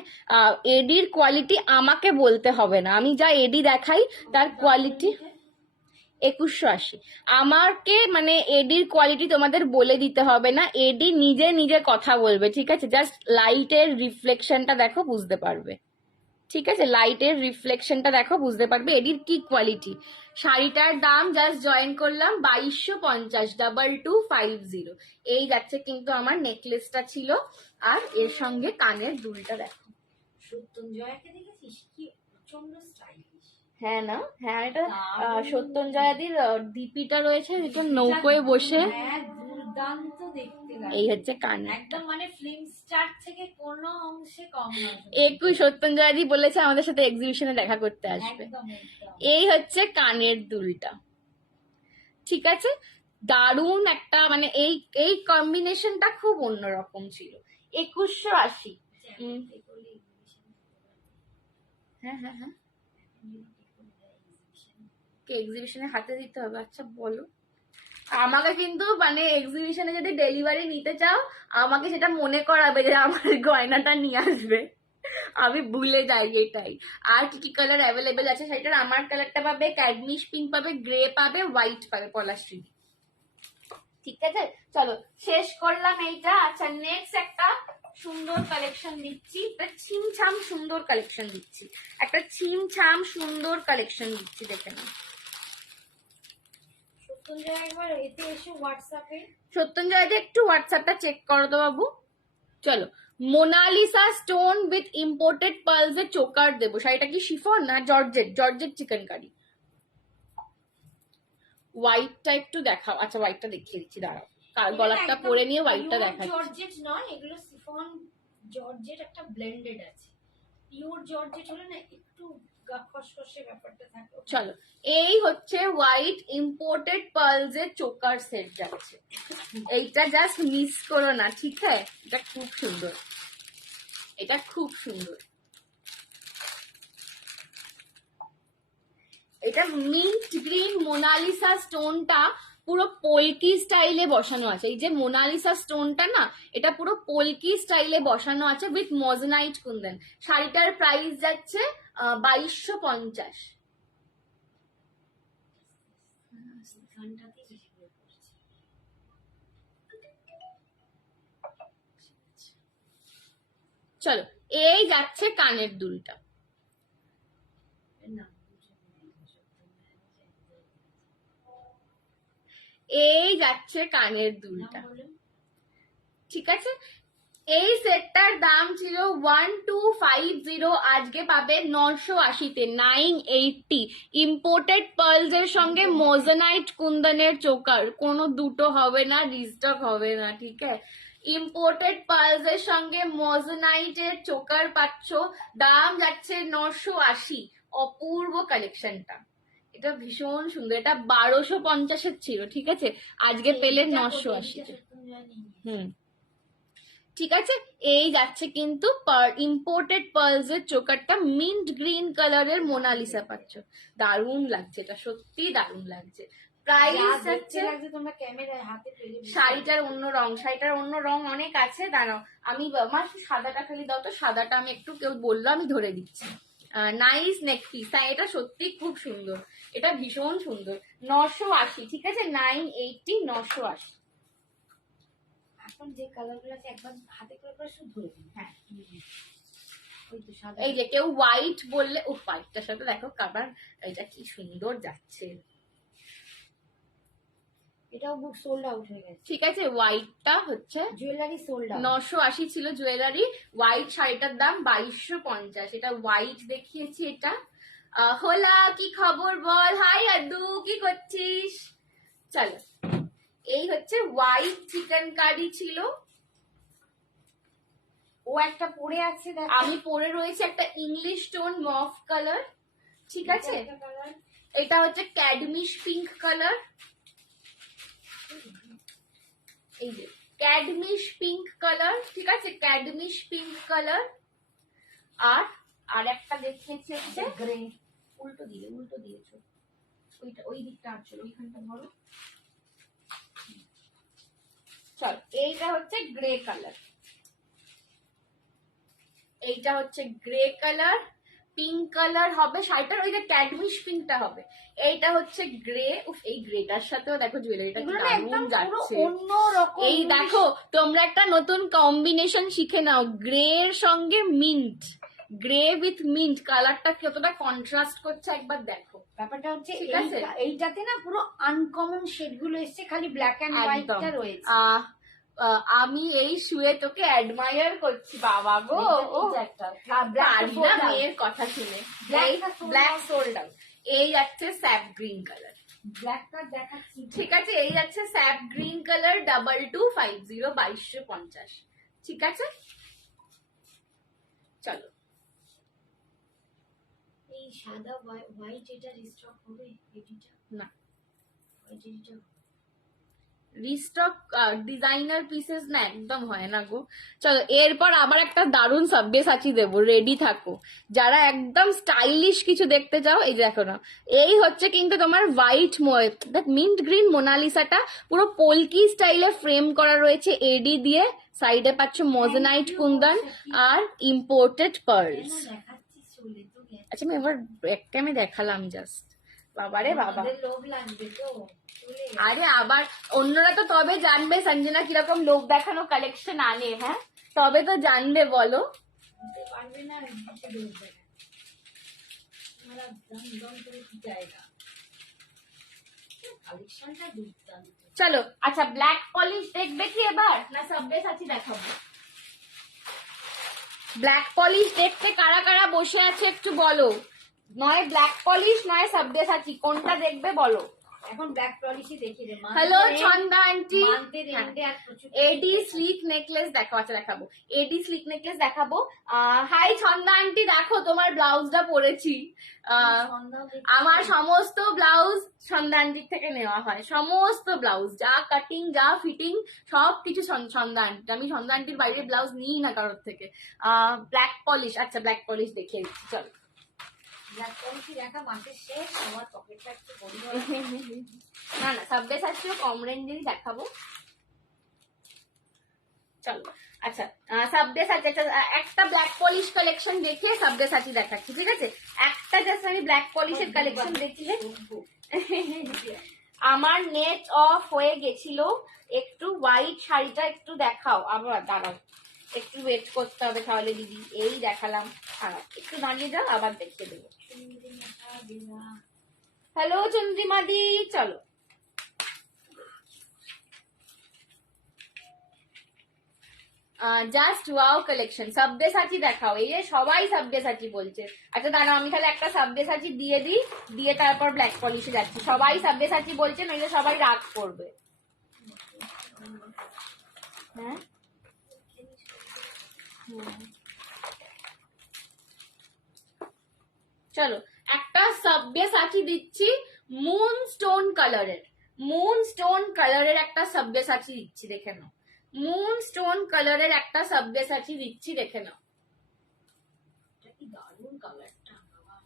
এডির কোয়ালিটি আমাকে বলতে হবে না, আমি যা এডি দেখাই তার কোয়ালিটি 2180। আমাকে মানে এডির কোয়ালিটি তোমাদের বলে দিতে হবে না, এডি নিজে নিজে কথা বলবে। ঠিক আছে, জাস্ট লাইটের রিফ্লেকশনটা দেখো বুঝতে পারবে। ঠিক আছে, লাইটের রিফ্লেকশনটা দেখো বুঝতে পারবে এডির কি কোয়ালিটি। শাড়িটার দাম জাস্ট জয়েন করলাম 2250, 2250। এই যাচ্ছে কিন্তু আমার নেকলেসটা ছিল, আর এর সঙ্গে কানের দুলটা দেখো। সত্যঞ্জয়াকে দেখেছিস কি প্রচন্ড স্টাইলিশ। হ্যাঁ না, হ্যাঁ এটা সত্যঞ্জয়াদির ডিপিটা রয়েছে একটু নৌকোয় বসে। হ্যাঁ, দুর্দান্ত দেখতে লাগে। এই হচ্ছে কানের, একদম মানে ফিল্ম স্টার থেকে কোনো অংশে কম নয়। একটু সত্যঞ্জয়াদি বলেছে আমাদের সাথে এক্সিবিশনে দেখা করতে আসবে। একদম একদম। এই হচ্ছে কানের দুলটা। ঠিক আছে, দারুণ একটা মানে এই এই কম্বিনেশনটা খুব অন্যরকম ছিল। 2180। হ্যাঁ হ্যাঁ হ্যাঁ, এক্সিবিশনে হাতে দিতে হবে। আচ্ছা বলো, আমাকে কিন্তু মানে এক্সিবিশনে যদি ডেলিভারি নিতে চাও আমাকে সেটা মনে করাবে যে আমার গয়নাটা নিয়ে আসবে, আমি ভুলে যাই এটাই। আর কি কি কালার অ্যাভেলেবেল আছে সেটার, আমার কালারটা পাবে, ক্যাডমিশ পিঙ্ক পাবে, গ্রে পাবে, হোয়াইট পাবে, পলাশি। ঠিক আছে, চলো শেষ করলাম এইটা। আচ্ছা নেক্সট একটা সুন্দর কালেকশন দিচ্ছি, একটা ছিমছাম সুন্দর কালেকশন দিচ্ছি, একটা ছিমছাম সুন্দর কালেকশন দিচ্ছি, দেখে নাও। সত্যঞ্জয়া একবার এতে এসে হোয়াটসঅ্যাপে, সত্যঞ্জয়াদি একটু হোয়াটসঅ্যাপটা চেক করো তো বাবু। চলো, Monalisa stone with imported pearls এর চোকার দেবো। শাড়িটা কি শিফন না জর্জেট? Georgette chikankari. হোয়াইটটা একটু দেখাও। আচ্ছা হোয়াইটটা দেখিয়ে দিচ্ছি, দাঁড়াও গলাটা পরে নিয়ে হোয়াইটটা দেখাচ্ছি। জর্জেট নয়, এগুলো সিফন জর্জেট একটা ব্লেন্ডেড আছে। পিওর জর্জেট হলে না একটু খসখসে ব্যাপারটা থাকে। চলো, এই হচ্ছে হোয়াইট ইম্পোর্টেড পার্লস এর চোকার সেট যাচ্ছে, এইটা জাস্ট মিস করো না। ঠিক আছে, এটা খুব সুন্দর, এটা খুব সুন্দর। এটা মিন্ট গ্রিন মোনালিসা স্টোনটা পুরো পোলকি স্টাইলে বসানো আছে। এই যে মোনালিসা স্টোনটা না, এটা পুরো পোলকি স্টাইলে বসানো আছে উইথ মজনাইট কুন্দন। শাড়িটার প্রাইস যাচ্ছে 2250। চলো, এই যাচ্ছে কানের দুলটা। এই যাচ্ছে কানের দুলটা। ঠিক আছে, এই সেটটার দাম ছিল 1250, আজকে পাবে 980-তে, 980। ইম্পোর্টেড পার্লস এর সঙ্গে মোজানাইট কুন্দনের চোকার, কোনো দুটো হবে না, রিস্টক হবে না। ঠিক আছে, ইম্পোর্টেড পার্লস এর সঙ্গে মোজানাইটের চোকার পাচ্ছ, দাম যাচ্ছে 980। অপূর্ব কালেকশনটা, এটা ভীষণ সুন্দর। এটা 1250-এর ছিল, ঠিক আছে, আজকে পেলে 980-তে। ঠিক আছে, এই যাচ্ছে কিন্তু ইম্পোর্টেড পার্লস এর চোকারটা, মিন্ট গ্রিন কালারের মোনালিসা পাচ্ছ, দারুণ লাগছে, এটা সত্যি দারুণ লাগছে। প্রাইস যাচ্ছে, তোমরা ক্যামেরায় হাতে পেলে শাড়িটার অন্য রং, শাড়িটার অন্য রং অনেক আছে, দাঁড়াও আমি আমার সাদাটা খালি দাও তো, সাদাটা আমি একটু, কেউ বললো আমি ধরে দিচ্ছি। নাইস নেক পিস, এটা সত্যি খুব সুন্দর, এটা ভীষণ সুন্দর। 980, ঠিক আছে, 980, 980। এখন যে কালারগুলো আছে একবার হাতে করে শুধু ধরে দিন। হ্যাঁ, ওই তো সাদা। এই যে কেউ হোয়াইট বললে, ও হোয়াইটটার সাথে দেখো কাবার, এটা কি সুন্দর যাচ্ছে। এটাও বুক সোল্ড আউট হয়ে গেছে। ঠিক আছে, হোয়াইটটা হচ্ছে জুয়েলারি সোল্ড আউট। 980 ছিল জুয়েলারি, হোয়াইট শাড়িটার দাম 2250। এটা হোয়াইট দেখিয়েছি। এটা হোলা, কি খবর বল? হাই আদু, কি করছিস? চলো, এই হচ্ছে হোয়াইট চিকেন কারি ছিল। ও একটা পরে আছে, আমি পরে রয়েছে একটা ইংলিশ টোন মফ কালার। ঠিক আছে, এটা হচ্ছে ক্যাডমিশ পিঙ্ক কালার। এই যে ক্যাডমিশ পিঙ্ক কালার, ঠিক আছে, ক্যাডমিশ পিঙ্ক কালার। আর একটা দেখিয়েছি হচ্ছে গ্রে। উল্টো দিয়েছো, ওইটা ওই দিকটা আসলে ওইখানটা ধরো। চল, এইটা হচ্ছে গ্রে কালার, এইটা হচ্ছে গ্রে কালার। পিঙ্ক কালার হবে শাড়িটার, ওই যে ক্যাডমিশ পিঙ্কটা হবে। এইটা হচ্ছে গ্রে। উফ, এই গ্রেটার সাথেও দেখো জুয়েলারিটা এগুলো না দারুণ একদম পুরো যাচ্ছে। অন্য রকম। এই দেখো, তোমরা একটা নতুন কম্বিনেশন শিখে নাও, গ্রে এর সঙ্গে মিন্ট, গ্রে উইথ মিন্ট কালারটা কতটা কন্ট্রাস্ট করছে একবার দেখো। ব্যাপারটা হচ্ছে ঠিক আছে? এইটাতে না পুরো আনকমন শেড গুলো এসছে, খালি ব্ল্যাক এন্ড হোয়াইটটা রয়েছে। আমি এই শুয়ে তোকে অ্যাডমায়ার করছি বাবা গো। ও মেয়ের কথা শুনে। Black sold out. এই যাচ্ছে স্যাপ গ্রিন কালার, ব্ল্যাকটা দেখাচ্ছি। ঠিক আছে, এই যাচ্ছে স্যাপ গ্রিন কালার 2250 2250। ঠিক আছে, চলো। এই সাদা হোয়াইট এটা রিস্টক হবে, এডিটা না, হোয়াইট এডিটা রিস্টক ডিজাইনার পিসেস না একদম হয় না গো। চলো, এরপর আবার একটা দারুণ সাব্যসাচী দেবো, রেডি থাকো। যারা একদম স্টাইলিশ কিছু দেখতে চাও, এই দেখো না, এই হচ্ছে কিন্তু তোমার হোয়াইট মিন্ট গ্রিন মোনালিসাটা পুরো পোলকি স্টাইলে ফ্রেম করা রয়েছে এডি দিয়ে। সাইডে পাচ্ছ মোজেনাইট কুন্দন আর ইম্পোর্টেড পার্লস। দেখাচ্ছি চলে তো গেছে। আচ্ছা, আমি এবার একটা আমি দেখালাম জাস্ট। বাবারে বাবা, আমাদের লোভ লাগবে তো চলে গেছে। আরে আবার অন্যরা তো তবে জানবে সঞ্জনা কিরকম লোক দেখানো কালেকশন আনে, হ্যাঁ তবে তো জানবে, বলো। দিতে পারবে না এদিকে লোভ দেখা। তোমার দম দম করে কি জায়গা, কালেকশনটা দুর্দান্ত। চলো, আচ্ছা, ব্ল্যাক পলিশ দেখবে কি এবার, না সাব্যসাচী দেখাবো? ব্ল্যাক পলিশ দেখতে কারা কারা বসে আছে একটু বলো। নয় ব্ল্যাক পলিশ নয় সাব্যসাচী, কোনটা দেখবে বলো। এখন ব্ল্যাক পলিশই দেখি রে মা। হ্যালো ছন্দা আন্টি, মানতে রেন্ডে আর প্রচুর এডি স্লিক নেকলেস দেখো। আচ্ছা দেখাবো, এডি স্লিক নেকলেস দেখাবো। হাই ছন্দা আন্টি, দেখো তোমার ব্লাউজটা পরেছি। সন্ধ্যাও দেখি। আমার সমস্ত ব্লাউজ সন্ধ্যা আন্টির থেকে নেওয়া হয়, সমস্ত ব্লাউজ, যা কাটিং যা ফিটিং সবকিছু সন্ধ্যা আন্টি। আমি সন্ধ্যা আন্টির বাইরে ব্লাউজ নিই না কারোর থেকে। ব্ল্যাক পলিশ, আচ্ছা ব্ল্যাক পলিশ দেখিয়ে দিচ্ছি, চলো। ব্ল্যাক পলিশই দেখা মাসের শেষ, আমার পকেটটা একটু বড় না না, সাব্যসাচীও কম রেঞ্জেরই দেখাবো, চলো। আচ্ছা, সাব্যসাচী একটা ব্ল্যাক পলিশ কালেকশন দেখিয়ে সাব্যসাচী দেখাচ্ছি, ঠিক আছে? একটা জাস্ট আমি ব্ল্যাক পলিশের কালেকশন দেখিয়ে। আমার নেট অফ হয়ে গেছিল, একটু হোয়াইট শাড়িটা একটু দেখাও। আবার দাঁড়াও, একটু ওয়েট করতে হবে তাহলে দিদি। এই দেখালাম, একটু দাঁড়িয়ে যাও, আবার দেখিয়ে দেবো। হ্যালো চন্দ্রিমাদি, চলো। জাস্ট ওয়াও কালেকশন, সাব্যসাচী দেখাও। এই যে সবাই সাব্যসাচী বলছে। আচ্ছা দাঁড়াও, আমি তাহলে একটা সাব্যসাচী দিয়ে দিই, দিয়ে তারপর ব্ল্যাক পলিশে যাচ্ছি। সবাই সাব্যসাচী বলছে, নইলে সবাই রাগ করবে। হ্যাঁ, চলো একটা সাব্যসাচী দিচ্ছি মুন স্টোন কালারের, মুন স্টোন কালারের একটা সাব্যসাচী দিচ্ছি, দেখে নাও। মুন স্টোন কালারের একটা সাব্যসাচী দিচ্ছি, দেখে নাও। এটা কি দারুণ কালারটা বাবা,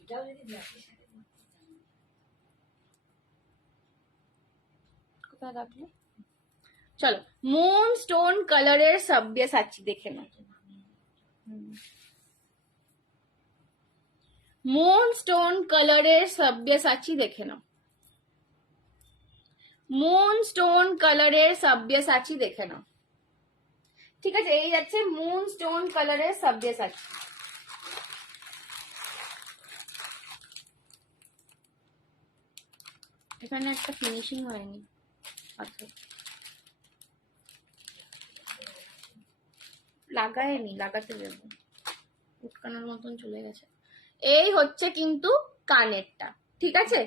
এটাও যদি ব্ল্যাকের সাথে কোথায় রাখলে? চলো, মুন স্টোন কালারের সাব্যসাচী দেখে নাও। মুন স্টোন কালারের সাব্যসাচী দেখে নাও। মুন স্টোন কালারের সাব্যসাচী দেখে নাও। ঠিক আছে, এই যাচ্ছে মুন স্টোন কালারের সাব্যসাচী। এখানে একটা ফিনিশিং হয়নি, আচ্ছা লাগায়নি, লাগাতে যাবো, উটকানোর মতন চলে গেছে। এই হচ্ছে কিন্তু কানেরটা, ঠিক আছে?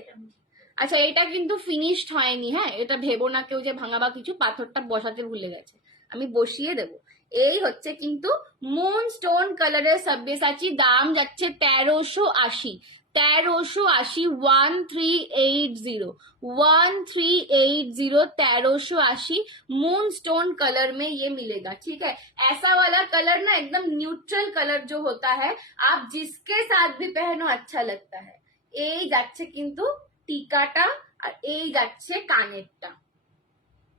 আচ্ছা, এটা কিন্তু ফিনিশড হয়নি, হ্যাঁ, এটা ভেবো না কেউ যে ভাঙা বা কিছু, পাথরটা বসাতে ভুলে গেছে, আমি বসিয়ে দেবো। এই হচ্ছে কিন্তু মুন স্টোন কালারের সাব্যসাচী, দাম যাচ্ছে 1380। 1380 1380 1380 मून स्टोन कलर में ये मिलेगा। ठीक है, ऐसा वाला कलर ना एकदम न्यूट्रल कलर जो होता है, आप जिसके साथ भी पहनो अच्छा लगता है। এই যাচ্ছে কিন্তু টিকাটা আর এই যাচ্ছে কানেরটা।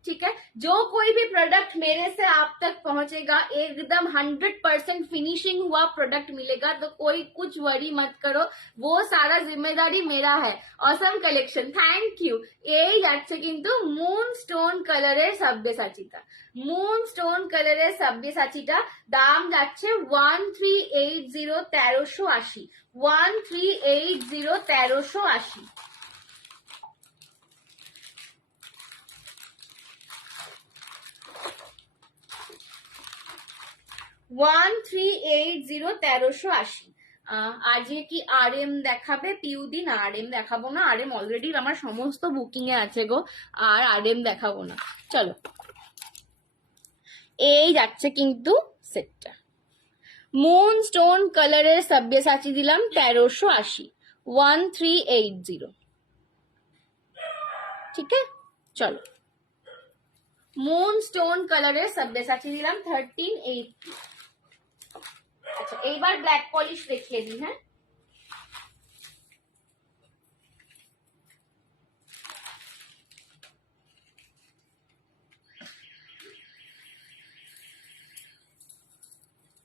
ठीक है, जो कोई भी प्रोडक्ट मेरे से आप तक पहुंचेगा एकदम 100% फिनिशिंग हुआ प्रोडक्ट मिलेगा, तो कोई कुछ वरी मत करो, वो सारा जिम्मेदारी मेरा है। Awesome collection, thank you. এই যাচ্ছে কিন্তু মুন স্টোন কালারের সাব্যসাচীটা, মুন স্টোন কালারের সাব্যসাচীটা দাম যাচ্ছে 1380 1380 1380 1380। 1380 1380। আজকে কি আরএম দেখাবে পিউদি? না, আরএম দেখাবো না, আরএম অলরেডি আমার সমস্ত বুকিং এ আছে গো, আর আরএম দেখাবো না। চলো, এই যাচ্ছে কিন্তু সেটটা, মুন স্টোন কালারের সাব্যসাচী দিলাম 1380 1380। ঠিক আছে, চলো, মুন স্টোন কালারের সাব্যসাচী দিলাম 1380। আচ্ছা, এইবার ব্ল্যাক পলিশ দেখিয়ে দিই। হ্যাঁ,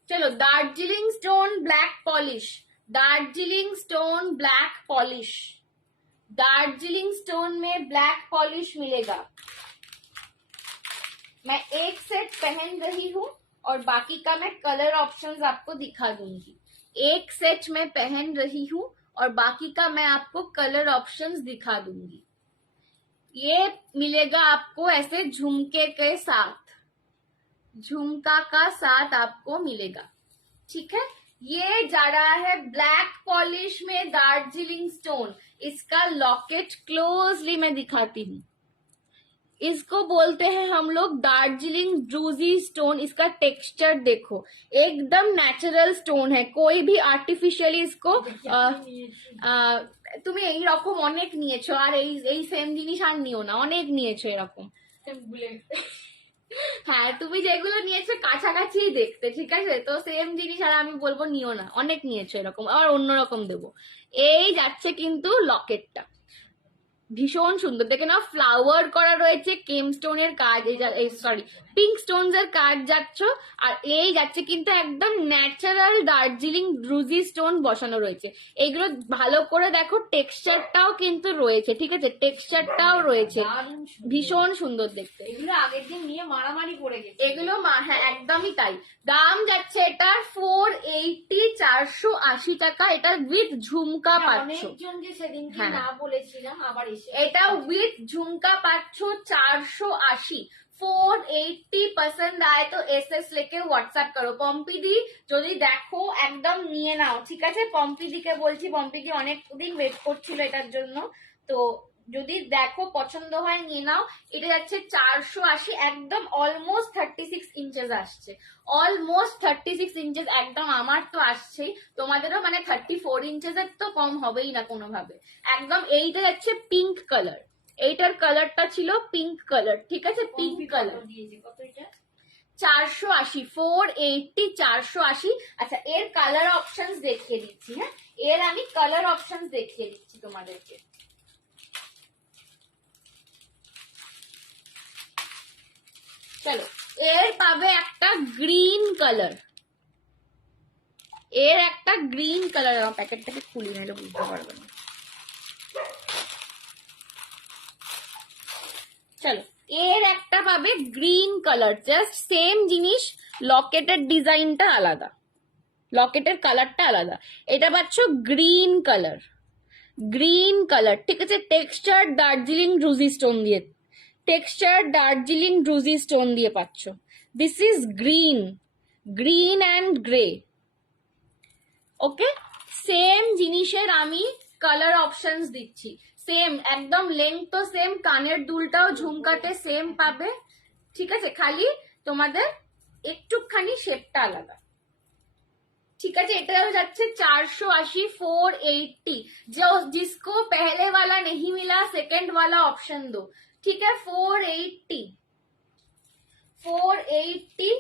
चलो, Darjeeling stone black polish, Darjeeling stone black polish, Darjeeling stone में ब्लैक पॉलिश मिलेगा। मैं एक सेट पहन रही हूँ और बाकी का मैं कलर ऑप्शंस आपको दिखा दूंगी। एक सेट में पहन रही हूँ और बाकी का मैं आपको कलर ऑप्शंस दिखा दूंगी। ये मिलेगा आपको ऐसे झुमके के साथ, झुमका का साथ आपको मिलेगा। ठीक है, ये जा रहा है ब्लैक पॉलिश में दार्जिलिंग स्टोन। इसका लॉकेट क्लोजली मैं दिखाती हूँ। इसको बोलते हैं हम लोग दार्जिलिंग ड्रूजी स्टोन। इसका टेक्सचर देखो, एकदम नेचुरल स्टोन है, कोई भी आर्टिफिशियली इसको তুমি এই রকম অনেক নিয়েছো, আর এই সেম জিনিস আর নিও না, অনেক নিয়েছো এরকম। হ্যাঁ, তুমি যেগুলো নিয়েছো কাছাকাছি দেখতে, ঠিক আছে, তো সেম জিনিস আর আমি বলবো নিও না, অনেক নিয়েছো এরকম, আবার অন্যরকম দেবো। এই যাচ্ছে কিন্তু লকেটটা, ভীষণ সুন্দর, দেখে না, ফ্লাওয়ার করা রয়েছে, কেম স্টোনের কাজ, সরি পিঙ্ক স্টোনস এর কাজ যাচ্ছ, আর এই যাচ্ছে কিন্তু একদম ন্যাচারাল দার্জিলিং ড্রুজি স্টোন বসানো রয়েছে। এগুলো ভালো করে দেখো, টেক্সচারটাও কিন্তু রয়েছে, ঠিক আছে, টেক্সচারটাও রয়েছে, ভীষণ সুন্দর দেখতে। এগুলো আগের দিন নিয়ে মারামারি করে গেছে এগুলো, হ্যাঁ একদমই তাই। দাম যাচ্ছে এটার 480 480 টাকা, এটা উইথ ঝুমকা পাচ্ছ। অনেকজন যে সেদিনকে না বলেছিলাম, আবার এটা উইথ ঝুমকা পাচ্ছ 480। 480 पसंद आए तो एसएस लेके व्हाट्सएप करो। পম্পিদি যদি দেখো একদম নিয়ে নাও, ঠিক আছে, পম্পিদিকে বলছি, পম্পিদি অনেকদিন ওয়েট করছিল এটার জন্য, তো যদি দেখো পছন্দ হয় নিয়ে নাও। এটা যাচ্ছে 480, একদম অলমোস্ট 36 ইঞ্চেস আসছে, অলমোস্ট 36 ইঞ্চেস, একদম আমার তো আসছেই, তোমাদেরও মানে 34 ইঞ্চেসের তো কম হবেই না কোনোভাবে। একদম এইটা যাচ্ছে পিঙ্ক কালার, এইটার কালারটা ছিল পিঙ্ক কালার, ঠিক আছে, পিঙ্ক কালার। 480, 480 480। আচ্ছা, এর কালার অপশনস দেখিয়ে দিচ্ছি। হ্যাঁ, এর আমি কালার অপশনস দেখিয়ে দিচ্ছি তোমাদেরকে। চলো, এর পাবে একটা গ্রিন কালার, এর একটা গ্রিন কালার, প্যাকেটটাকে খুলি না, এটা বুঝতে পারবে না। চলো, এর একটা পাবে গ্রিন কালার, জাস্ট সেম জিনিস, লকেটের ডিজাইনটা আলাদা, লকেটের কালারটা আলাদা। এটা পাচ্ছ গ্রিন কালার, গ্রিন কালার, ঠিক আছে, টেক্সচার দার্জিলিং ড্রুজি স্টোন দিয়ে, টেক্সচার দার্জিলিং ড্রুজি স্টোন দিয়ে পাচ্ছ। This is green, green and grey. Okay, same জিনিসের আমি কালার অপশনস দিচ্ছি, সেম একদম লেন্থ তো সেম, কানের দুলটাও ঝুমকাতে সেম পাবে, ঠিক আছে, খালি তোমাদের একটুখানি শেপটা আলাদা। ठीक है, এটাও যাচ্ছে 480 480। जो जिसको पहले वाला नहीं मिला सेकंड वाला ऑप्शन दो, ठीक है। 480 480,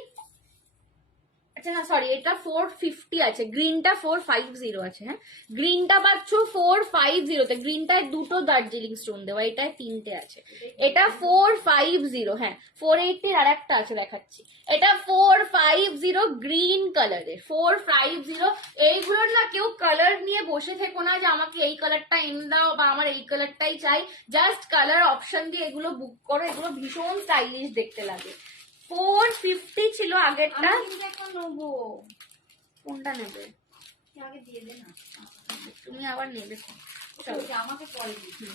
আচ্ছা না সরি, এটা 450 আছে, গ্রিনটা 450 আছে। হ্যাঁ, গ্রিনটা পাচ্ছ 450 তে, গ্রিনটায় দুটো দার্জিলিং স্টোন দেওয়া, এটায় তিনটে আছে। এটা 450, হ্যাঁ 480 আর একটা আছে দেখাচ্ছি। এটা 450 গ্রিন কালারের, 450। এইগুলোর না কেউ কালার নিয়ে বসে থেকো না যে আমাকে এই কালারটা এনে দাও বা আমার এই কালারটাই চাই, জাস্ট কালার অপশন দিয়ে এগুলো বুক করো, এগুলো ভীষণ স্টাইলিশ দেখতে লাগে। 450 ছিল আগেরটা। এখন নেবো, কোনটা নেবে? আগে দিয়ে দে না, তুমি আবার নেবে? আমাকে পরে দিচ্ছি,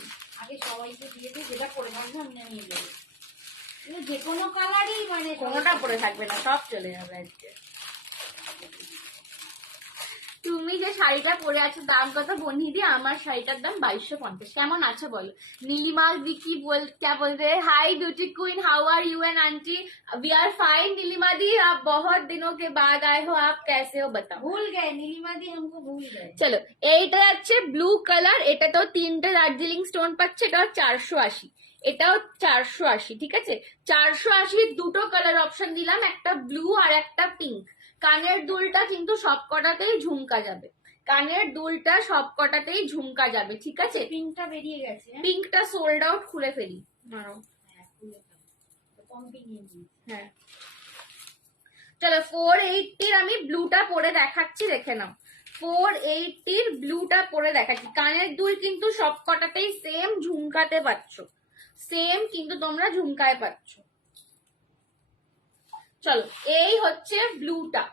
আগে সবাইকে দিয়ে দে, যেটা পরে থাকবে আমি নিয়ে দেবো। যে কোনো কালারই মানে কোনোটা পরে থাকবে না, সব চলে যাবে আজকে। তুমি যে শাড়িটা পরে আছো দাম কত বন্ধুদি? আমার শাড়িটার দাম 2250। কেমন আছো বলো? नीलिमा दी की क्या बोल रहे हैं? Hi beauty queen, how are you and aunty? We are fine. Nilima di आप बहुत दिनों के बाद आए हो, आप कैसे हो बताओ? ভুল গए নীলিমা দি, हमको ভুল गए। চলো, এইটা যাচ্ছে ব্লু কালার, এটা তো তিনটে দার্জিলিং স্টোন পাচ্ছে, এটাও 480, এটাও 480, ঠিক আছে। 480 দুটো কালার অপশন দিলাম, একটা ব্লু আর একটা পিঙ্ক। কানের দুলটা কিন্তু সবকটাতেই ঝুমকা যাবে, কানের দুলটা সবকটাতেই ঝুমকা যাবে, ঠিক আছে। পিঙ্কটা বেরিয়ে গেছে, পিঙ্কটা সোল্ড আউট, খুলে ফেলি। হ্যাঁ চলো, 480 আমি ব্লুটা পরে দেখাচ্ছি, দেখে নাও। 480 ব্লুটা পরে দেখাচ্ছি। কানের দুল কিন্তু সবকটাতেই সেম ঝুমকাতে পাচ্ছ, সেম কিন্তু তোমরা ঝুমকায় পাচ্ছ। চলো, এই হচ্ছে ব্লুটা,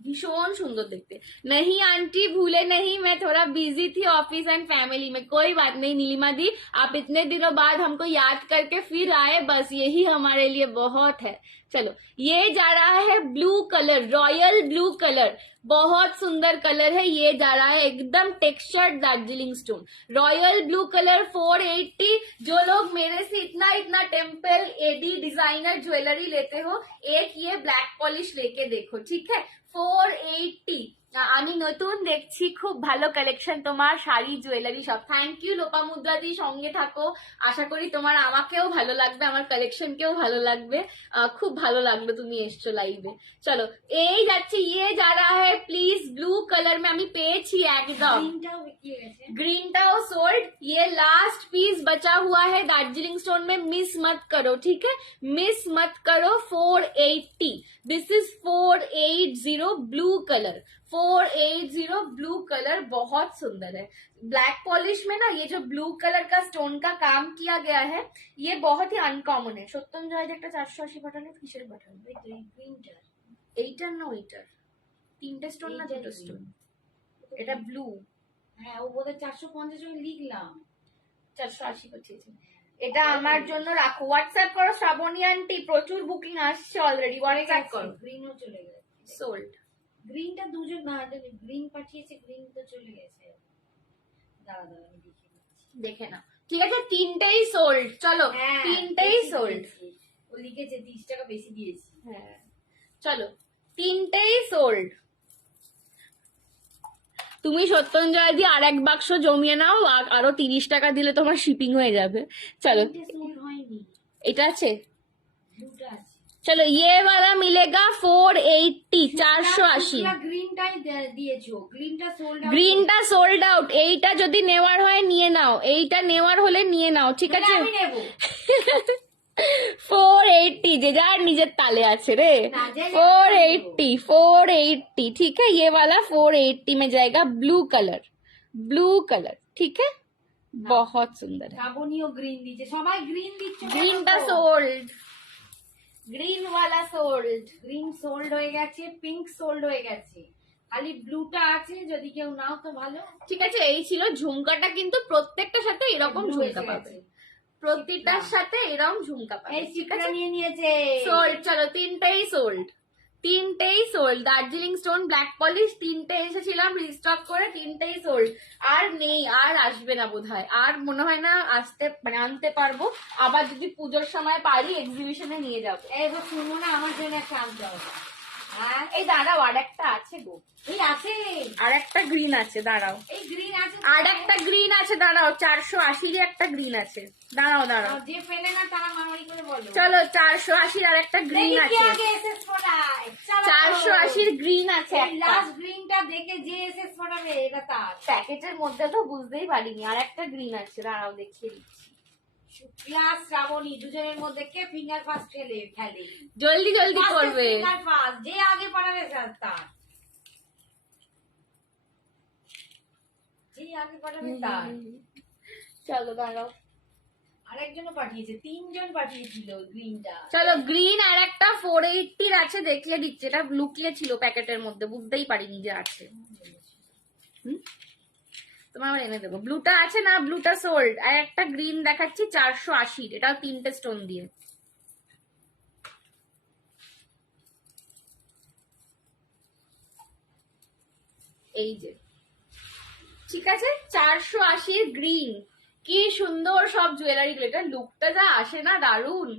भीषण सुंदर देखते। नहीं आंटी भूले नहीं, मैं थोड़ा बिजी थी ऑफिस एंड फैमिली में। कोई बात नहीं नीलिमा दी, आप इतने दिनों बाद हमको याद करके फिर आए, बस यही हमारे लिए बहुत है। चलो, ये जा रहा है blue colour, royal blue colour, बहुत सुंदर कलर है। ये जा रहा है एकदम textured Darjeeling stone, royal blue colour 480। जो लोग मेरे से इतना इतना टेम्पल एडी डिजाइनर ज्वेलरी लेते हो, एक ये ब्लैक पॉलिश लेके देखो, ठीक है। 480। আমি নতুন দেখছি, খুব ভালো কালেকশন তোমার, শাড়ি জুয়েলারি সব। থ্যাংক ইউ লোপামুদ্রা দি, সঙ্গে থাকো, আশা করি তোমার আমাকেও ভালো লাগবে, আমার কালেকশনকেও ভালো লাগবে। খুব ভালো লাগলো তুমি এসছো লাইভে। চলো, এই যাচ্ছে, ইয়ে যা রা है প্লিজ ব্লু কালার में আমি পেয়েছি একদম। ग्रीनटाও सोल्ड, ये लास्ट पीस बचा हुआ है दार्जिलिंग स्टोन में, मिस मत करो, ठीक है, मिस मत करो। 480, this is 480 blue colour, 480 blue colour बहुत सुंदर है। ब्लैक पॉलिश में ना ये जो ब्लू कलर का स्टोन का काम किया गया है, ये बहुत ही अनकॉमन है। সত্যঞ্জয় যে একটা 480 পাঠালে কিসের পাঠালে? এইটার না ওইটার? তিনটে স্টোন না দুটো স্টোন? এটা ব্লু। হ্যাঁ, ও বোধহয় 450 আমি লিখলাম, 480 পাঠিয়েছে। এটা আমার জন্য রাখো, হোয়াটসঅ্যাপ করো শ্রাবণী আন্টি, প্রচুর বুকিং আসছে অলরেডি, হোয়াটসঅ্যাপ করো। গ্রিনও চলে গেছে, সোল্ড। গ্রিনটা দুজন না, গ্রিন পাঠিয়েছে, গ্রিন তো চলে গেছে। দাঁড়া দাঁড়া, আমি দেখে না, ঠিক আছে, তিনটেই সোল্ড। চলো, তিনটেই সোল্ড। ও লিখেছে 30 টাকা বেশি দিয়েছি। হ্যাঁ চলো, তিনটেই সোল্ড। তুমি সত্যঞ্জয় দি আর এক বাক্স জমিয়ে নাও, আরো 30 টাকা দিলে তোমার শিপিং হয়ে যাবে। চলো, এটা আছে, चलो ये वाला मिलेगा 480, 480। গ্রিনটা সোল্ড আউট। এইটা যদি নেওয়ার হয় নিয়ে নাও, এইটা নেওয়ার হলে নিয়ে নাও, ঠিক আছে। 480, যে যার নিজের তালে আছে রে। 480, ठीक है, ये वाला 480 में जाएगा। ब्लू कलर, ठीक है, बहुत सुंदर है। গ্রিন দিচ্ছে, সবাই গ্রিন দিচ্ছে। গ্রিনটা সোল্ড, গ্রিন ওয়ালা সোল্ড। গ্রিন সোল্ড হয়ে গেছে, পিঙ্ক সোল্ড হয়ে গেছে, খালি ব্লুটা আছে, যদি কেউ নাও তো ভালো। ঠিক আছে, এই ছিল ঝুমকাটা, কিন্তু প্রত্যেকটার সাথে এরকম ঝুমকা পাবে, প্রতিটার সাথে এরকম ঝুমকা পাবে। এই চিকটা নিয়ে নিয়েছে, সোল্ড। চলো, তিনটেই সোল্ড, তিনটেই sold. Darjeeling stone black polish তিনটে এসেছিলাম রিস্টক করে, তিনটেই সোল্ড। আর নেই, আর আসবে না বোধহয়, আর মনে হয় না আসতে, মানে আনতে পারবো। আবার যদি পুজোর সময় পারি এক্সিবিশনে নিয়ে যাবো। এবার শুনবো না, আমার জন্য একটা আনতে হবে। এই দাঁড়াও, আর একটা আছে গো। এই আছে, আর একটা গ্রিন আছে, দাঁড়াও। এই গ্রিন আছে, আর একটা গ্রিন আছে, দাঁড়াও। 480 একটা গ্রিন আছে, দাঁড়াও দাঁড়াও। যে পেলে না তারা মারামারি করে বলো। চলো 480 আর একটা গ্রিন দেখি কে আছে। আগে এসএস ফোটায়। চলো। 480 গ্রিন আছে এই একটা। লাস্ট গ্রিনটা দেখে যে এসএস ফোটাবে এটা তার। প্যাকেটের মধ্যে তো বুঝতেই পারিনি আর একটা গ্রিন আছে, দাঁড়াও দেখিয়ে দিচ্ছি। শুক্লা শ্রাবণী দুজনের মধ্যে কে ফিঙ্গার ফার্স্ট খেলে। জলদি জলদি করবে। ফিঙ্গার ফার্স্ট যে আগে পাঠাবে তার, যে আগে পাঠাবে তার। চলো দাঁড়াও। আরেকজনও পাঠিয়েছে, 3 জন পাঠিয়েছিল গ্রিনটা। চলো গ্রিন আর একটা 480 আছে, দেখিয়ে দিচ্ছে। এটা লুকিয়ে ছিল প্যাকেটের মধ্যে, বুঝতেই পারিনি যে আছে। তোমার আবার এনে দেবো। ব্লুটা আছে না, ব্লুটা সোল্ড। আর একটা গ্রিন দেখাচ্ছি 480, এটাও 3টে স্টোন দিয়ে। এই যে, ঠিক আছে, 480 গ্রিন। কি সুন্দর সব জুয়েলারি গুলো। এটা লুকটা যা আসে না, দারুন।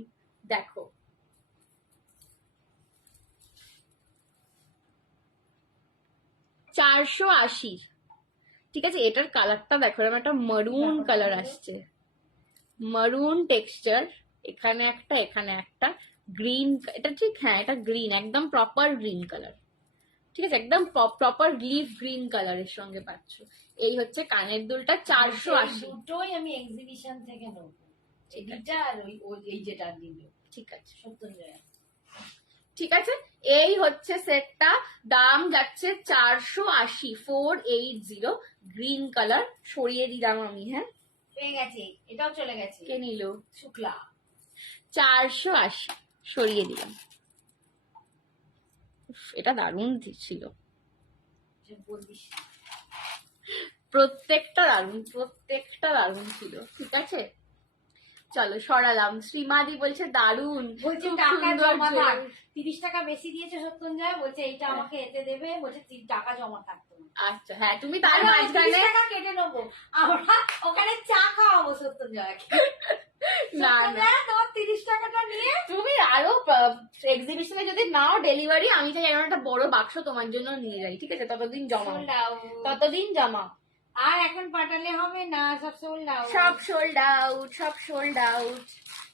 দেখো, $480। ঠিক আছে, এটার কালারটা দেখো, এরকম একটা মারুন কালার আসছে, মারুন টেক্সচার। এখানে একটা, এখানে একটা গ্রিন। এটা ঠিক, হ্যাঁ এটা গ্রিন, একদম প্রপার গ্রিন কালার। ঠিক আছে, একদম প্রপার লিফ গ্রিন কালারের সঙ্গে পাচ্ছ। এই হচ্ছে কানের দুলটা, 480। দুটোই আমি এক্সিবিশন থেকে নেবো, এইটা আর এই যেটা দিল। ঠিক আছে, সত্যি। ঠিক আছে, এই হচ্ছে সেটটা। দাম যাচ্ছে 480, 480। গ্রিন কালার সরিয়ে দিলাম আমি। হ্যাঁ, পেয়ে গেছে, এটাও চলে গেছে। কে নিল? শুক্লা। 480 সরিয়ে দিলাম। এটা দারুণ ছিল, প্রত্যেকটা দারুণ, প্রত্যেকটা দারুণ ছিল। ঠিক আছে, চলো সরালাম। শ্রীমাদি বলছে দারুণ, বলছে খুব টাকা সুন্দর জমা থাক। jewelry। 30 টাকা বেশি দিয়েছে সত্যঞ্জয়, বলছে এইটা আমাকে এতে দেবে, বলছে টাকা জমা থাকতো। আচ্ছা, হ্যাঁ তুমি তার আমি মাঝখানে 30 টাকা কেটে নেবো, আমরা ওখানে চা খাওয়াবো সত্যঞ্জয়কে। না না, তোমার 30 টাকাটা নিয়ে তুমি আরো এক্সিবিশনে যদি নাও ডেলিভারি, আমি চাই এরকম একটা বড় বাক্স তোমার জন্য নিয়ে যাই। ঠিক আছে, ততদিন জমা, ততদিন জমা। আর এখন পাঠালে হবে না, সব সোল্ড আউট, সব সোল্ড আউট, সব সোল্ড আউট।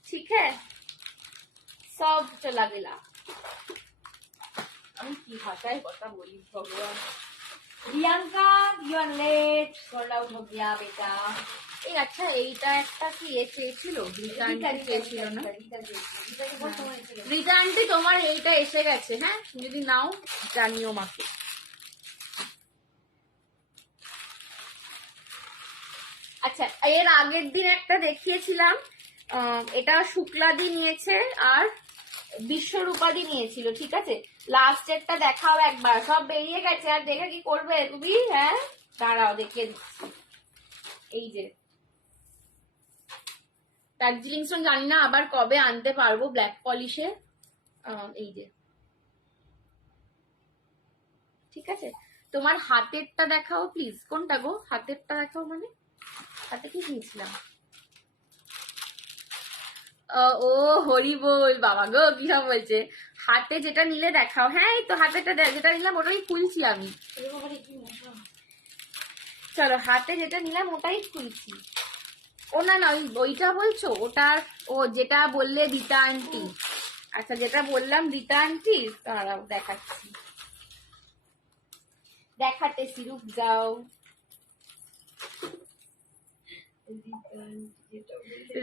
ঠিক আছে, সব চলা গেলা। আমি কি ভাষায় কথা বলি ভগবান। Priyanka you are late, sold out हो गया बेटा। এই আচ্ছা, এইটা একটা কি এ চেয়েছিল, রিতা আন্টি চেয়েছিল না? রিতা আন্টি তোমার এইটা এসে গেছে। হ্যাঁ, যদি নাও জানিও মাকে। আচ্ছা, এর আগের দিন একটা দেখিয়েছিলাম, এটা শুক্লাদি নিয়েছে আর বিশ্বরূপাদি নিয়েছিল। ঠিক আছে, লাস্টেরটা দেখাও একবার। সব বেরিয়ে গেছে, আর দেখে কি করবে তুমি? হ্যাঁ দাঁড়াও, দেখিয়ে দিচ্ছি। এই যে দার্জিলিং স্টোন, জানি না আবার কবে আনতে পারবো ব্ল্যাক পলিশে। এই যে, ঠিক আছে, তোমার হাতেরটা দেখাও প্লিজ। কোনটা গো? হাতেরটা দেখাও, মানে হাতে কি নিয়েছিলাম? ও হরি বল বাবা গো, কি সব বলছে। হাতে যেটা নিলে দেখাও। হ্যাঁ, এই তো হাতেরটা যেটা নিলাম ওটাই খুলছি আমি। চলো, হাতে যেটা নিলাম ওটাই খুলছি। ও না না, ওইটা বলছো? ওটার, ও যেটা বললে রীতা আন্টি। আচ্ছা, যেটা বললাম রীতা আন্টি, দাঁড়াও দেখাচ্ছি, দেখাতে সিরুপ যাও।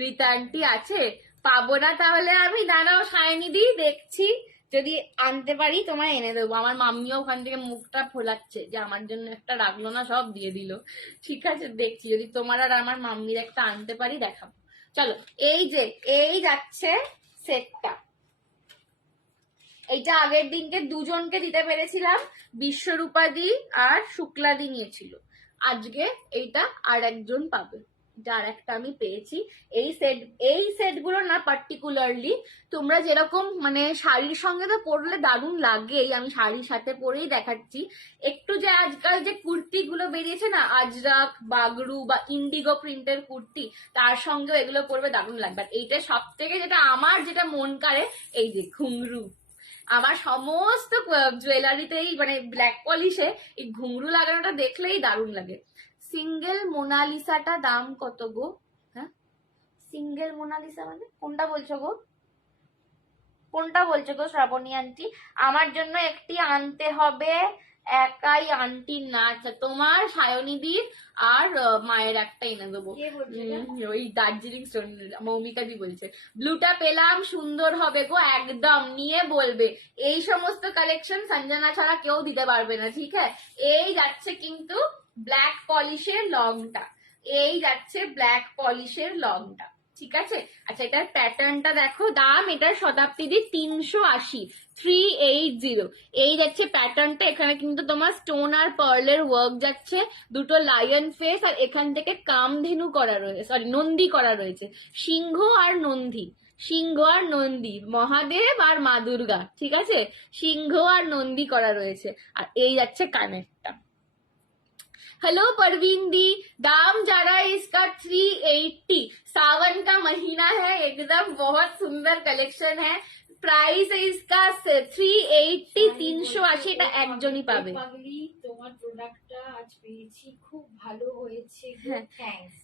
রীতা আন্টি আছে, পাবো না তাহলে আমি। দাঁড়াও সায়নিদি, দেখছি যদি আনতে পারি তোমায় এনে দেবো। আমার মাম্মিও ওখান থেকে মুখটা ফোলাচ্ছে যে আমার জন্য একটা রাখলো না, সব দিয়ে দিল। ঠিক আছে, দেখছি যদি তোমার আর আমার মাম্মির একটা আনতে পারি দেখাবো। চলো, এই যে এই যাচ্ছে সেটটা। এইটা আগের দিনকে দুজনকে দিতে পেরেছিলাম, বিশ্বরূপাদি আর শুক্লাদি নিয়েছিল। আজকে এইটা আর একজন পাবে, যার একটা আমি পেয়েছি। এই সেট গুলো না পার্টিকুলারলি তোমরা যেরকম মানে শাড়ির সঙ্গে তো পরলে দারুণ লাগেই, আমি শাড়ির সাথে পরেই দেখাচ্ছি। একটু যে আজকাল যে কুর্তি গুলো বেরিয়েছে না, আজরাক, বাগরু বা ইন্ডিগো প্রিন্টের কুর্তি, তার সঙ্গেও এগুলো পরবে দারুণ লাগবে। আর এইটা সব থেকে যেটা আমার যেটা মন কাড়ে, এই যে ঘুংরু, আমার সমস্ত জুয়েলারিতেই মানে ব্ল্যাক পলিশে এই ঘুংরু লাগানোটা দেখলেই দারুণ লাগে। সিঙ্গেল মোনালিসাটা দাম কত গো? হ্যাঁ, সিঙ্গেল মোনালিসা মানে কোনটা বলছো গো? কোনটা বলছো গো শ্রাবণী আন্টি? আমার জন্য একটি আনতে হবে, একাই আন্টি না। আচ্ছা, তোমার সায়নিদি আর মায়ের একটা এনে দেবো। ওই দার্জিলিং স্টোন মৌমিকা দি বলছে ব্লুটা পেলাম, সুন্দর হবে গো, একদম নিয়ে বলবে। এই সমস্ত কালেকশন সঞ্জনা ছাড়া কেউ দিতে পারবে না, ঠিক আছে? এই যাচ্ছে কিন্তু ব্ল্যাক পলিশের লংটা, এই যাচ্ছে ব্ল্যাক পলিশের লংটা, ঠিক আছে? আচ্ছা, এটার প্যাটার্নটা দেখো, দাম এটার শতাব্দী 380, 380। এই যাচ্ছে প্যাটার্নটা, এখানে কিন্তু তোমার স্টোন আর পার্লের ওয়ার্ক যাচ্ছে, দুটো লায়ন ফেস, আর এখান থেকে কামধেনু করা রয়েছে, সরি নন্দী করা রয়েছে, সিংহ আর নন্দী, সিংহ আর নন্দী, মহাদেব আর মা দুর্গা, ঠিক আছে? সিংহ আর নন্দী করা রয়েছে, আর এই যাচ্ছে কানেরটা। हेलो परवीन दी, दाम जा रहा है इसका 380। सावन का महीना है, एकदम बहुत सुंदर कलेक्शन है। प्राइस है इसका 380, 380। এটা একজনই পাবে। পাগলি, তোমার প্রোডাক্টটা আজ পেয়েছি, খুব ভালো হয়েছে, থ্যাঙ্কস।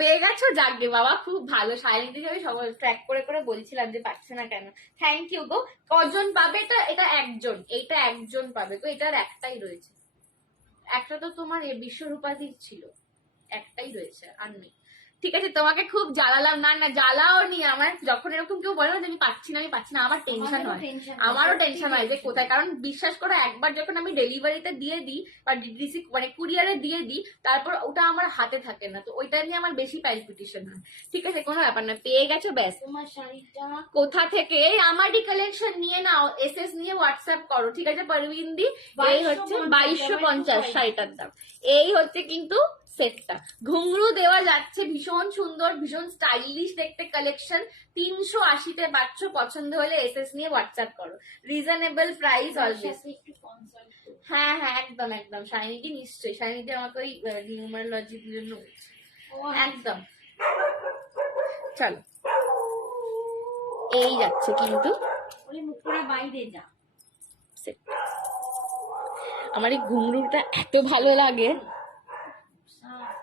পেয়ে গেছো? যাকে বাবা, খুব ভালো। সাইলেন্ট দিকে আমি সবাই ট্র্যাক করে করে বলছিলাম যে পাচ্ছে না কেন। থ্যাংক ইউ গো। কজন পাবে? এটা একজন, এইটা একজন পাবে গো, এটার একটাই রয়েছে। একটা তো তোমার বিশ্বরূপাদির ছিল, একটাই রয়েছে, আর নেই, ঠিক আছে? তোমাকে খুব জ্বালালাম না, না জ্বালাও নি। আমার যখন এরকম কেউ বলে না যে আমি পাচ্ছি না, আমি পাচ্ছি না, আমার টেনশন হয়, আমারও টেনশন হয় যে কোথায়। কারণ বিশ্বাস করো, একবার যখন আমি ডেলিভারিতে দিয়ে দিই বা রিসিভ মানে কুরিয়ারে দিয়ে দিই, তারপর ওটা আমার হাতে থাকে না, তো ওইটা নিয়ে আমার বেশি প্যালপিটেশন হয়, ঠিক আছে? কোনো ব্যাপার না, পেয়ে গেছো, ব্যাস। তোমার শাড়িটা কোথা থেকে? আমারই কালেকশন নিয়ে নাও, এসএস নিয়ে হোয়াটসঅ্যাপ করো, ঠিক আছে পারভিন দি? এই হচ্ছে 2250 শাড়িটার দাম। এই হচ্ছে কিন্তু সেটটা, ঘুংরু দেওয়া যাচ্ছে, ভীষণ সুন্দর, ভীষণ স্টাইলিশ দেখতে কালেকশন। 380-তে পাচ্ছ, পছন্দ হলে এসএস নিয়ে হোয়াটসঅ্যাপ করো, রিজনেবল প্রাইস অলওয়েজ। হ্যাঁ হ্যাঁ, একদম একদম। শাইনিদি নিশ্চয়ই, শাইনিদি আমাকে ওই নিউমারোলজির জন্য বলছে, একদম। চলো, এই যাচ্ছে কিন্তু বাইরে যা। আমার এই ঘুংরুটা এত ভালো লাগে,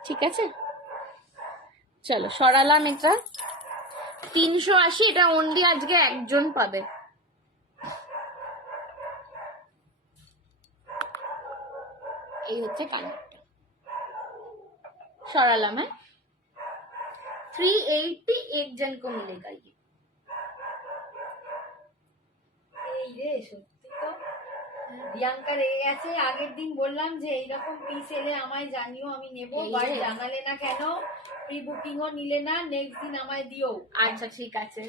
ঠিক আছে? চলো, সরালাম এটা। 380, এটা অনলি আজকে একজন পাবে। এই হচ্ছে কালারটা, সরালাম। হ্যাঁ, 380 एक जन को मिलेगा ये। এই রে, সত্যি তো প্রিয়াঙ্কা রেগে গেছে। আগের দিন বললাম যে এইরকম পিস এলে আমায় জানিও, আমি নেবো, বাট জানালে না কেন, প্রি বুকিংও নিলে না, নেক্সট দিন আমায় দিও। আচ্ছা ঠিক আছে,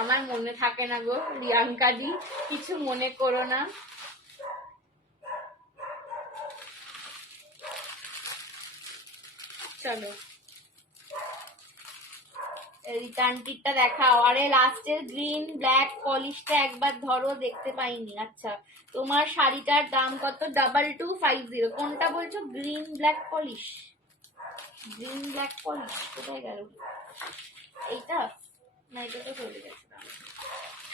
আমার মনে থাকে না গো প্রিয়াঙ্কা দি, কিছু মনে করো না। চলো, রিটার্নটিটা দেখাও। আরে লাস্টের গ্রিন ব্ল্যাক পলিশটা একবার ধরো, দেখতে পাইনি। আচ্ছা, তোমার শাড়িটার দাম কত? 2250। কোনটা বলছো? Green black polish, green black polish কোথায় গেল? এইটা না, এটা তো চলে গেছে।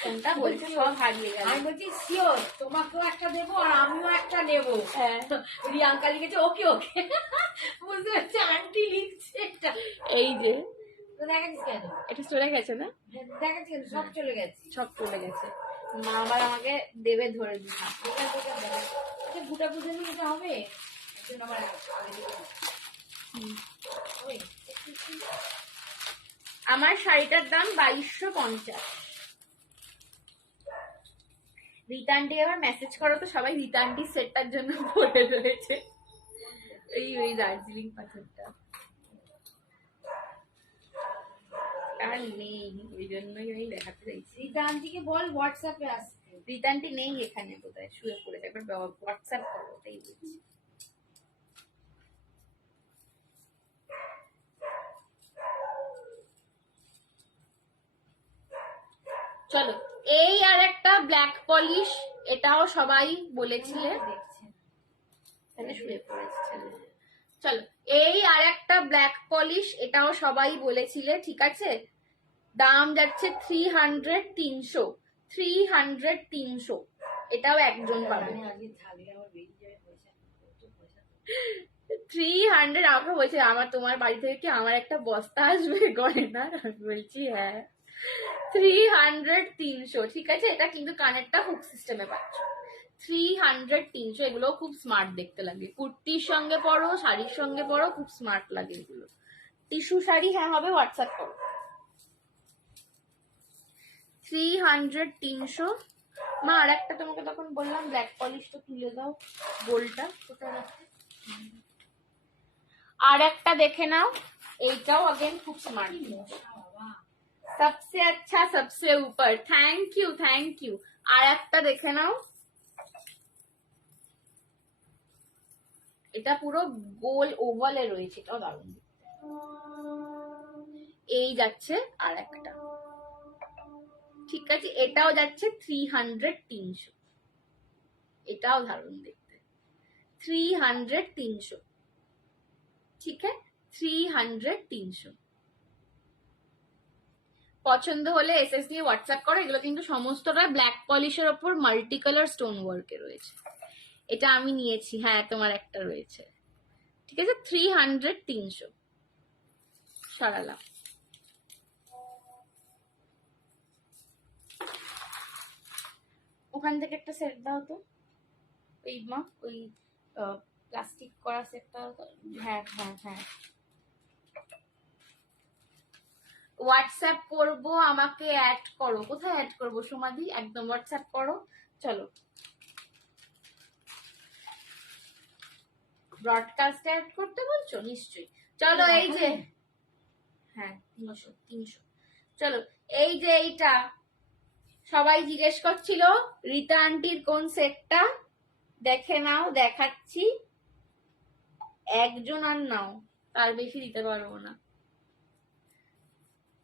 কোনটা বলছো? সব হারিয়ে গেল। আমি বলছি শিওর তোমাকেও একটা দেবো আর আমিও একটা নেবো। হ্যাঁ, প্রিয়াঙ্কা লিখেছে ওকে ওকে, বুঝতে পারছি আন্টি লিখছে এটা। এই যে দেখাচ্ছিস কেন? এটা চলে গেছে না? দেখাচ্ছি কেন? সব চলে গেছে, সব চলে গেছে। মা আবার আমাকে দেবে ধরে দিচ্ছি। গুটা বুঝে নিতে হবে। আমার শাড়িটার দাম 2250। রিটার্নটি আবার মেসেজ করো তো, সবাই রিটার্নটি সেটটার জন্য পড়ে রয়েছে। এই ওই দার্জিলিং পাথরটা আর নেই, ওই জন্যই আমি দেখাতে চাইছি। রিটার্নটিকে বল হোয়াটসঅ্যাপে আসতে। রিটার্নটি নেই এখানে, কোথায় শুয়ে পড়েছে, একবার হোয়াটসঅ্যাপ করো, ওটাই বলছি। চলো, এই আর একটা ব্ল্যাক পলিশ, এটাও সবাই বলেছিলে, শুয়ে পড়েছে ছেলে। চলো, এই আর একটা ব্ল্যাক পলিশ, এটাও সবাই বলেছিলে, ঠিক আছে? দাম যাচ্ছে 300, 300, 300, 300। এটাও একজন পাবে। আমি আজকে থাকলে আমার বেরিয়ে যাবে পয়সা, প্রচুর পয়সা। 300 আমাকে বলছে আমার তোমার বাড়ি থেকে কি আমার একটা বস্তা আসবে গয়নার? আমি বলছি হ্যাঁ। 300 300 ঠিক আছে। এটা কিন্তু কানেরটা হুক সিস্টেমে পাচ্ছ। 300 300 এগুলো খুব স্মার্ট দেখতে লাগে, কুর্তির সঙ্গে পরো, শাড়ির সঙ্গে পরো, খুব স্মার্ট লাগে এগুলো। টিস্যু শাড়ি হ্যাঁ হবে, হোয়াটসঅ্যাপ করো। 300 300। মা আর একটা তোমাকে তখন বললাম ব্ল্যাক পলিশটা তুলে দাও, গোলটা কোথায় রাখতে। আর একটা দেখে নাও, এইটাও अगेन খুব স্মার্ট। सबसे अच्छा सबसे ऊपर, থ্যাংক ইউ থ্যাংক ইউ। আর একটা দেখে নাও, এটা পুরো গোল ওভালে রয়েছে, এটাও দারুণ। এই যাচ্ছে আর একটা, ঠিক আছে, এটাও যাচ্ছে 300 300। এটাও দারুণ দেখতে, 300 300, ঠিক আছে, 300 300। পছন্দ হলে এসএস দিয়ে হোয়াটসঅ্যাপ করো। এগুলো কিন্তু সমস্তটা ব্ল্যাক পলিশের ওপর মাল্টি কালার স্টোন ওয়ার্কে রয়েছে। এটা আমি নিয়েছি, হ্যাঁ তোমার একটা রয়েছে, ঠিক আছে। 300 300 সরালাম। ওখান থেকে একটা সেট দাও তো, ওই মা ওই প্লাস্টিক করা সেটটা। হ্যাঁ হ্যাঁ হ্যাঁ, হোয়াটসঅ্যাপ করবো, আমাকে অ্যাড করো। কোথায় অ্যাড করবো সমাধি? একদম হোয়াটসঅ্যাপ করো। চলো ব্রডকাস্টে অ্যাড করতে বলছো নিশ্চয়ই। চলো এই যে, হ্যাঁ 300 300। চলো এই যে এইটা সবাই জিজ্ঞেস করছিল রীতা আন্টির কোন সেটটা, দেখে নাও, দেখাচ্ছি। একজন আর নাও, তার বেশি দিতে পারবো না।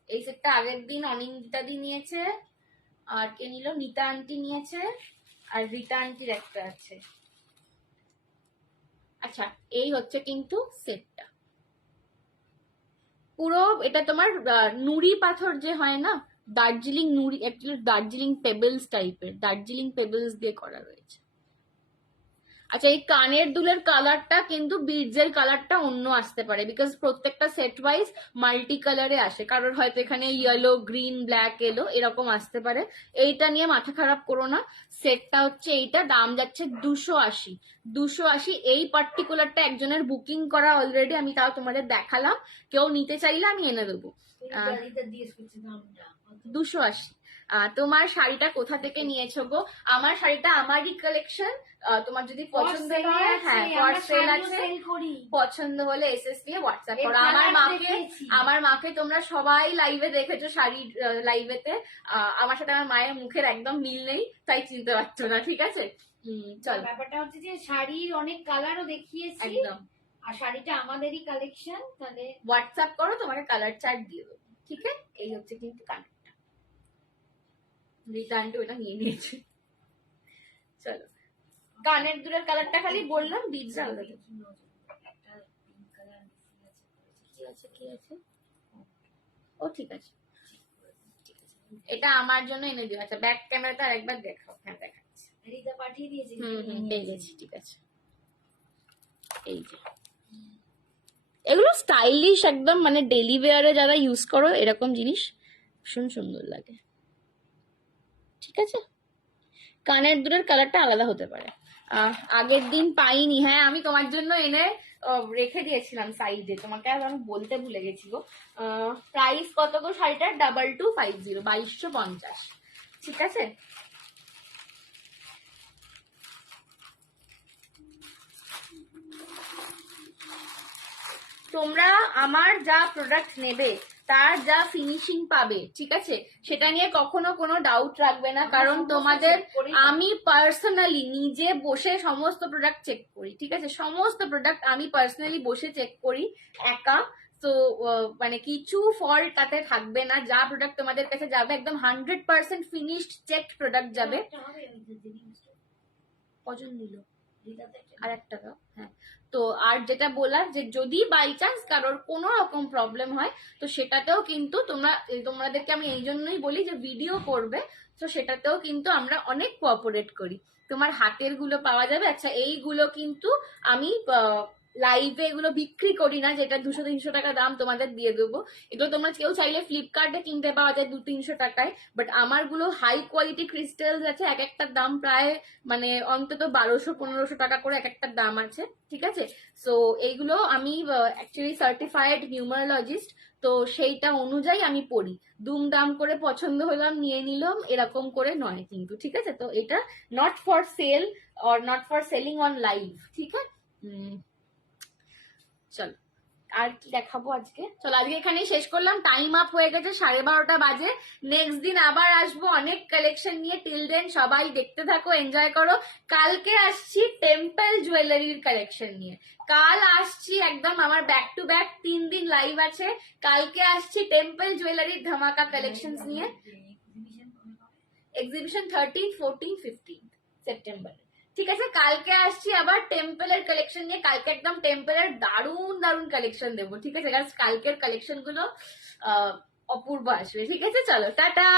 এই সেটটা আগের দিন অনিন্দিতা দি নিয়েছে, আর কে নিল, নিতা আন্টি নিয়েছে, আর রীতা আন্টির একটা আছে। আচ্ছা এই হচ্ছে কিন্তু সেটটা পুরো। এটা তোমার নুড়ি পাথর যে হয় না, দার্জিলিং নুড়ি, অ্যাকচুয়ালি দার্জিলিং পেবেলস টাইপের, দার্জিলিং পেবেলস দিয়ে করা রয়েছে। আচ্ছা এই কানের দুলের কালারটা কিন্তু বিডসের কালারটা অন্য আসতে পারে, বিকজ প্রত্যেকটা সেট ওয়াইজ মাল্টি কালারে আসে, কারোর হয়তো এখানে ইয়েলো গ্রিন ব্ল্যাক এলো এরকম আসতে পারে। এইটা নিয়ে মাথা খারাপ করো না। সেটটা হচ্ছে এইটা, দাম যাচ্ছে 280 280। এই পার্টিকুলারটা একজনের বুকিং করা অলরেডি, আমি তাও তোমাদের দেখালাম, কেউ নিতে চাইলে আমি এনে দেবো। 280। তোমার শাড়িটা কোথা থেকে নিয়েছো গো? আমার শাড়িটা আমারই কালেকশন, তোমার যদি পছন্দ হয়, হ্যাঁ ফর সেল আছে, পছন্দ হলে এসএস দিয়ে হোয়াটসঅ্যাপ করো। আমার মাকে তোমরা সবাই লাইভে দেখেছো, শাড়ি লাইভেতে। আমার সাথে আমার মায়ের মুখের একদম মিল নেই, তাই চিনতে পারছো না, ঠিক আছে। চলো, ব্যাপারটা হচ্ছে যে শাড়ির অনেক কালারও দেখিয়েছি একদম, আর শাড়িটা আমাদেরই কালেকশন। তাহলে হোয়াটসঅ্যাপ করো, তোমাকে কালার চার্ট দিয়ে দেবো, ঠিক আছে। এই হচ্ছে কিন্তু কানেরটা, রীতা আন্টি ওটা নিয়ে নিয়েছে। চলো কানের দুলের কালারটা খালি বললাম, বিটস আলাদা। কি আছে কি আছে? ও ঠিক আছে, এটা আমার জন্য এনে দিও। আচ্ছা ব্যাক ক্যামেরাটা আরেকবার দেখাও। হ্যাঁ দেখাচ্ছি, রিতা পাঠিয়ে দিয়েছে। পেয়ে গেছি, ঠিক আছে। এই যে এগুলো স্টাইলিশ একদম, মানে ডেলি ওয়্যারে যারা ইউজ করো এরকম জিনিস ভীষণ সুন্দর লাগে, ঠিক আছে। কানের দুলের কালারটা আলাদা হতে পারে। আগের দিন পাইনি, হ্যাঁ আমি তোমার জন্য এনে রেখে দিয়েছিলাম সাইডে, তোমাকে আর আমি বলতে ভুলে গেছি গো। প্রাইস কত গো শাড়িটার? 2250, 2250, ঠিক আছে। তোমরা আমার যা প্রোডাক্ট নেবে তার যা ফিনিশিং পাবে, ঠিক আছে, সেটা নিয়ে কখনো কোনো ডাউট রাখবে না, কারণ তোমাদের আমি পার্সোনালি নিজে বসে সমস্ত প্রোডাক্ট চেক করি, ঠিক আছে। সমস্ত প্রোডাক্ট আমি পার্সোনালি বসে চেক করি একা। তো মানে কিছু ফল্ট তাতে থাকবে না। যা প্রোডাক্ট তোমাদের কাছে যাবে একদম 100% ফিনিশড চেকড প্রোডাক্ট যাবে। কজন নিল? আর একটা দাও, হ্যাঁ। তো আর যেটা বলার যে যদি বাই চান্স কারোর কোনো রকম প্রবলেম হয় তো সেটাতেও কিন্তু তোমাদেরকে আমি এই জন্যই বলি যে ভিডিও করবে, তো সেটাতেও কিন্তু আমরা অনেক কোঅপারেট করি। তোমার হাতের গুলো পাওয়া যাবে। আচ্ছা, এইগুলো কিন্তু আমি লাইভে এগুলো বিক্রি করি না, যেটা 200-300 টাকা দাম তোমাদের দিয়ে দেবো। এগুলো তোমরা কেউ চাইলে ফ্লিপকার্টে কিনতে পাওয়া যায় 200-300 টাকায়, বাট আমারগুলো হাই কোয়ালিটি ক্রিস্টালস আছে, এক একটার দাম প্রায় মানে অন্তত 1200-1500 টাকা করে এক একটার দাম আছে, ঠিক আছে। সো এইগুলো আমি অ্যাকচুয়ালি সার্টিফাইড নিউমারোলজিস্ট, তো সেইটা অনুযায়ী আমি পড়ি। দুমদাম করে পছন্দ হলাম নিয়ে নিলাম এরকম করে নয় কিন্তু, ঠিক আছে। তো এটা not for sale or not for selling on live, ঠিক আছে। চলো আর কি দেখাবো আজকে, চলো আজকে এখানেই শেষ করলাম। টাইম আপ হয়ে গেছে, 12:30 বাজে। নেক্সট দিন আবার আসবো অনেক কালেকশন নিয়ে। টিল দেন সবাই দেখতে থাকো, এনজয় করো। কালকে আসছি টেম্পল জুয়েলারির কালেকশন নিয়ে। কাল আসছি একদম, আমার ব্যাক টু ব্যাক 3 দিন লাইভ আছে। কালকে আসছি টেম্পল জুয়েলারির ধামাকা কালেকশন নিয়ে। এক্সিবিশন 13, 14, 15 সেপ্টেম্বর, ঠিক আছে। কালকে আসছি আবার টেম্পলের কালেকশন নিয়ে। কালকে একদম টেম্পলের দারুণ দারুণ কালেকশন দেবো, ঠিক আছে। কালকের কালেকশন গুলো অপূর্ব আসবে, ঠিক আছে। চলো টাটা।